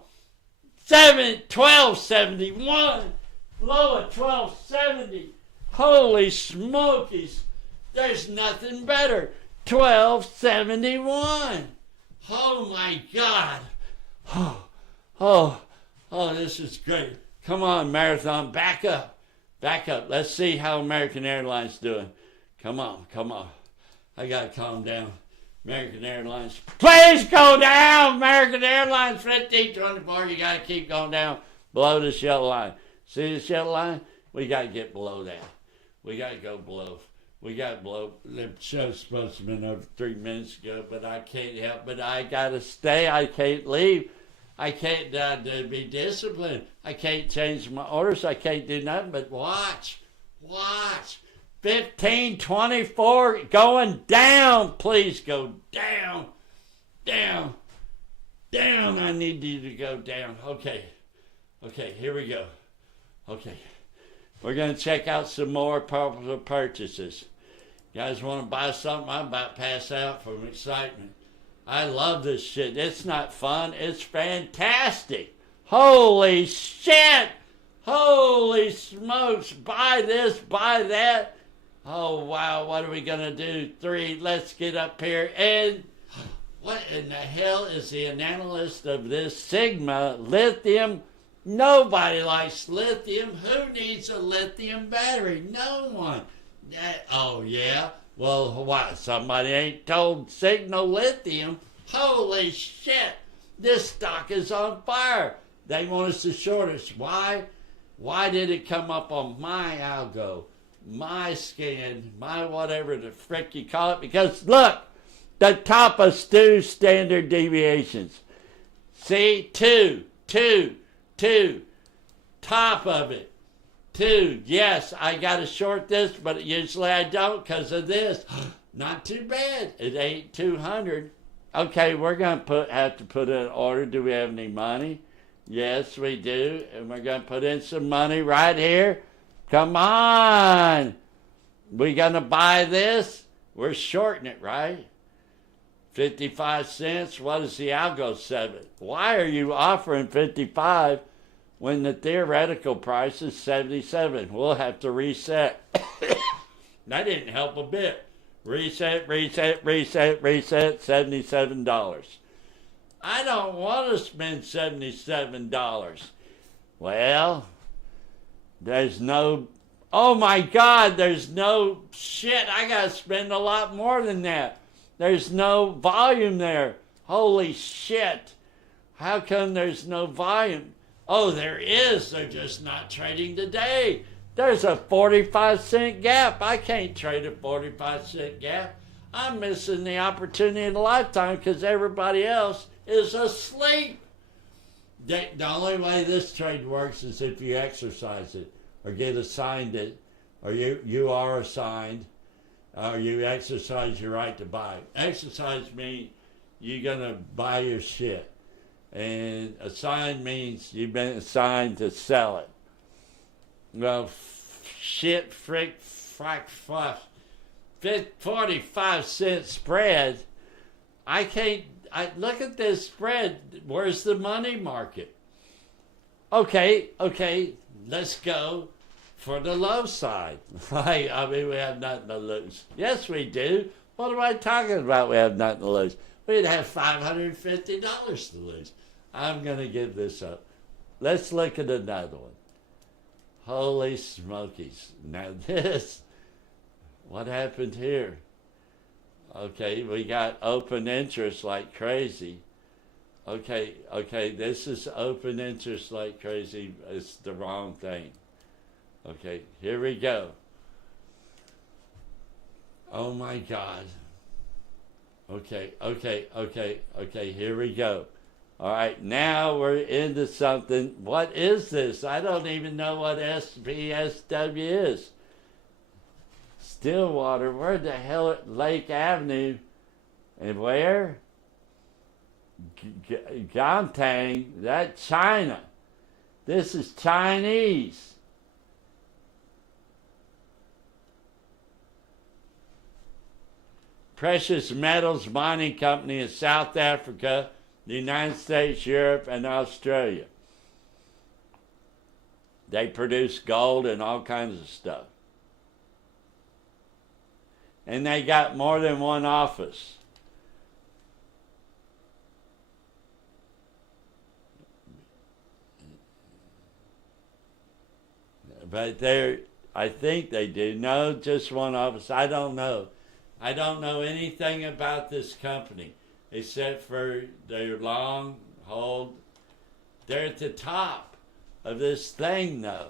1271. Low at 1270. Holy smokies. There's nothing better. 1271. Oh my God. Oh, this is great. Come on, Marathon, back up. Let's see how American Airlines doing. Come on. I got to calm down. American Airlines, please go down. American Airlines 1524. You got to keep going down below the shuttle line. See the shuttle line? We got to get below that. We got to go below. We got to blow. The show's supposed to have been over 3 minutes ago, but I can't help. But I got to stay. I can't leave. I can't be disciplined. I can't change my orders. I can't do nothing but watch. 1524 going down. Please go down. I need you to go down. Okay, here we go. Okay, we're going to check out some more popular purchases. You guys want to buy something? I'm about to pass out from excitement. I love this shit. It's not fun. It's fantastic. Holy shit. Holy smokes. Buy this, buy that. Oh, wow. What are we going to do? 3. Let's get up here. And what in the hell is the analyst of this Sigma lithium? Nobody likes lithium. Who needs a lithium battery? No one. Oh, yeah? Well, what? Somebody ain't told Signal Lithium. Holy shit. This stock is on fire. They want us to short us. Why? Why did it come up on my algo, my scan, my whatever the frick you call it? Because, look, the top of Stu's standard deviations. See? 2. Top of it. 2. Yes, I got to short this, but usually I don't because of this. Not too bad. It ain't 200. Okay, we're going to have to put in an order. Do we have any money? Yes, we do. And we're going to put in some money right here. Come on. We going to buy this? We're shorting it, right? 55 cents. What is the algo 7? Why are you offering 55 when the theoretical price is 77? We'll have to reset. That didn't help a bit. Reset, $77. I don't want to spend $77. Well, there's no, oh my God, there's no shit. I got to spend a lot more than that. There's no volume there. Holy shit. How come there's no volume? Oh, there is. They're just not trading today. There's a 45-cent gap. I can't trade a 45-cent gap. I'm missing the opportunity of a lifetime because everybody else is asleep. The only way this trade works is if you exercise it or get assigned it, or you are assigned, or you exercise your right to buy. Exercise means you're going to buy your shit. And assigned means you've been assigned to sell it. Well, shit, frick, frack, fluff. 45-cent spread. Look at this spread. Where's the money market? Okay, let's go for the low side. I mean, we have nothing to lose. Yes, we do. What am I talking about? We have nothing to lose. We'd have $550 to lose. I'm going to give this up. Let's look at another one. Holy smokies. Now this, what happened here? Okay, we got open interest like crazy. Okay, this is open interest like crazy. It's the wrong thing. Okay, here we go. Oh my God. Okay, here we go. All right, now we're into something. What is this? I don't even know what SPSW is. Stillwater, where the hell? Lake Avenue. And where? Gantang, that's China. This is Chinese. Precious Metals Mining Company in South Africa, the United States, Europe, and Australia. They produce gold and all kinds of stuff. And they got more than one office. But I think they do. No, just one office. I don't know. I don't know anything about this company except for their long hold. They're at the top of this thing, though.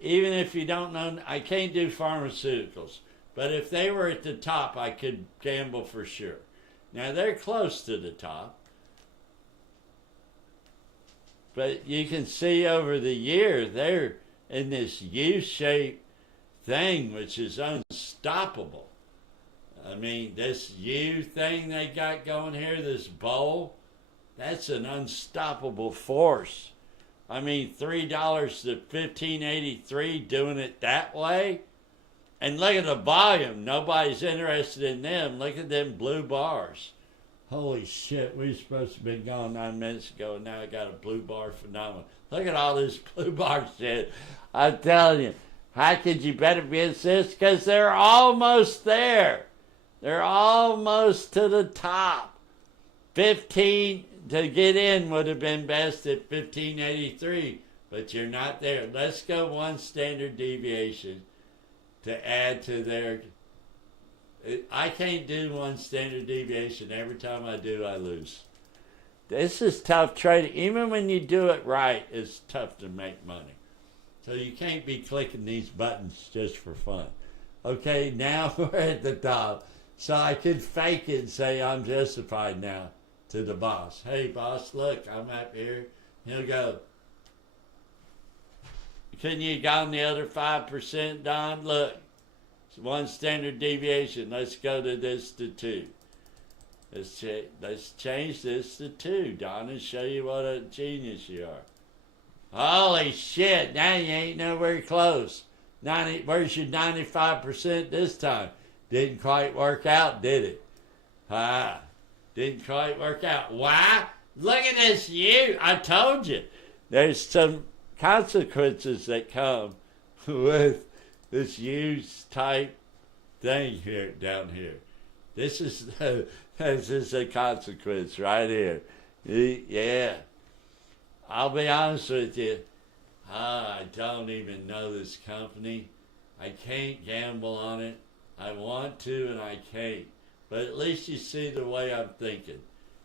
Even if you don't know, I can't do pharmaceuticals, but if they were at the top, I could gamble for sure. Now, they're close to the top, but you can see over the year, they're in this U-shaped thing, which is unstoppable. I mean, this U thing they got going here, this bowl, that's an unstoppable force. I mean, $3 to $15.83 doing it that way. And look at the volume. Nobody's interested in them. Look at them blue bars. Holy shit, we were supposed to have been gone 9 minutes ago, and now I got a blue bar phenomenon. Look at all this blue bar shit. I'm telling you, how could you bet against this? Because they're almost there. They're almost to the top. 15 to get in would have been best at 1583, but you're not there. Let's go one standard deviation to add to their... I can't do one standard deviation. Every time I do, I lose. This is tough trading. Even when you do it right, it's tough to make money. So you can't be clicking these buttons just for fun. Okay, now we're at the top. So I could fake it and say I'm justified now to the boss. Hey, boss, look, I'm up here. He'll go, couldn't you gone the other 5%, Don? Look, it's one standard deviation. Let's go to this to 2. Let's change this to 2, Don, and show you what a genius you are. Holy shit, now you ain't nowhere close. Where's your 95% this time? Didn't quite work out, did it? Didn't quite work out. Why? Look at this U. I told you. There's some consequences that come with this U-type thing here, down here. This is a consequence right here. Yeah. I'll be honest with you. I don't even know this company. I can't gamble on it. I want to and I can't. But at least you see the way I'm thinking.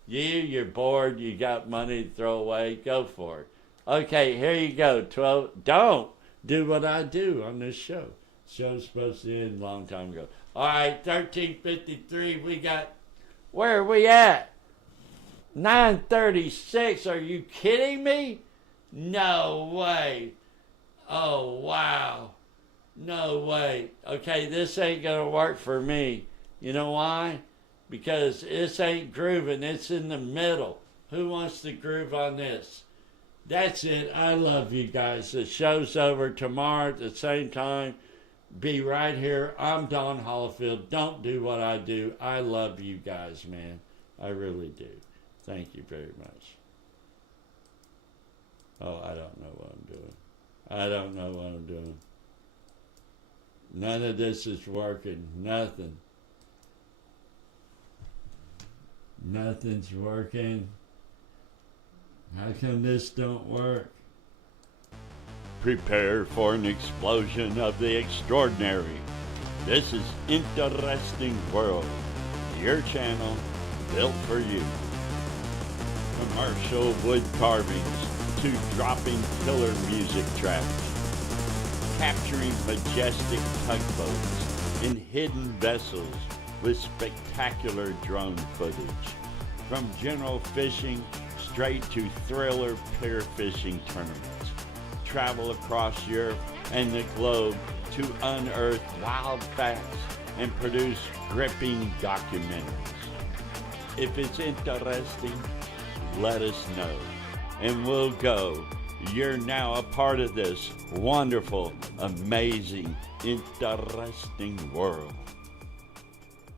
You're bored, you got money to throw away, go for it. Okay, here you go. 12. Don't do what I do on this show. Show's supposed to end a long time ago. All right, 1353, we got, where are we at? 936, are you kidding me? No way. Oh, wow. No way. Okay, this ain't going to work for me. You know why? Because this ain't grooving. It's in the middle. Who wants to groove on this? That's it. I love you guys. The show's over tomorrow at the same time. Be right here. I'm Don Holifield. Don't do what I do. I love you guys, man. I really do. Thank you very much. Oh, I don't know what I'm doing. I don't know what I'm doing. None of this is working. Nothing. Nothing's working. How come this don't work? Prepare for an explosion of the extraordinary. This is Interesting World, your channel built for you. Commercial wood carvings to dropping killer music tracks. Capturing majestic tugboats in hidden vessels with spectacular drone footage. From general fishing straight to thriller pair fishing tournaments. Travel across Europe and the globe to unearth wild facts and produce gripping documentaries. If it's interesting, let us know and we'll go. You're now a part of this wonderful, amazing, interesting world.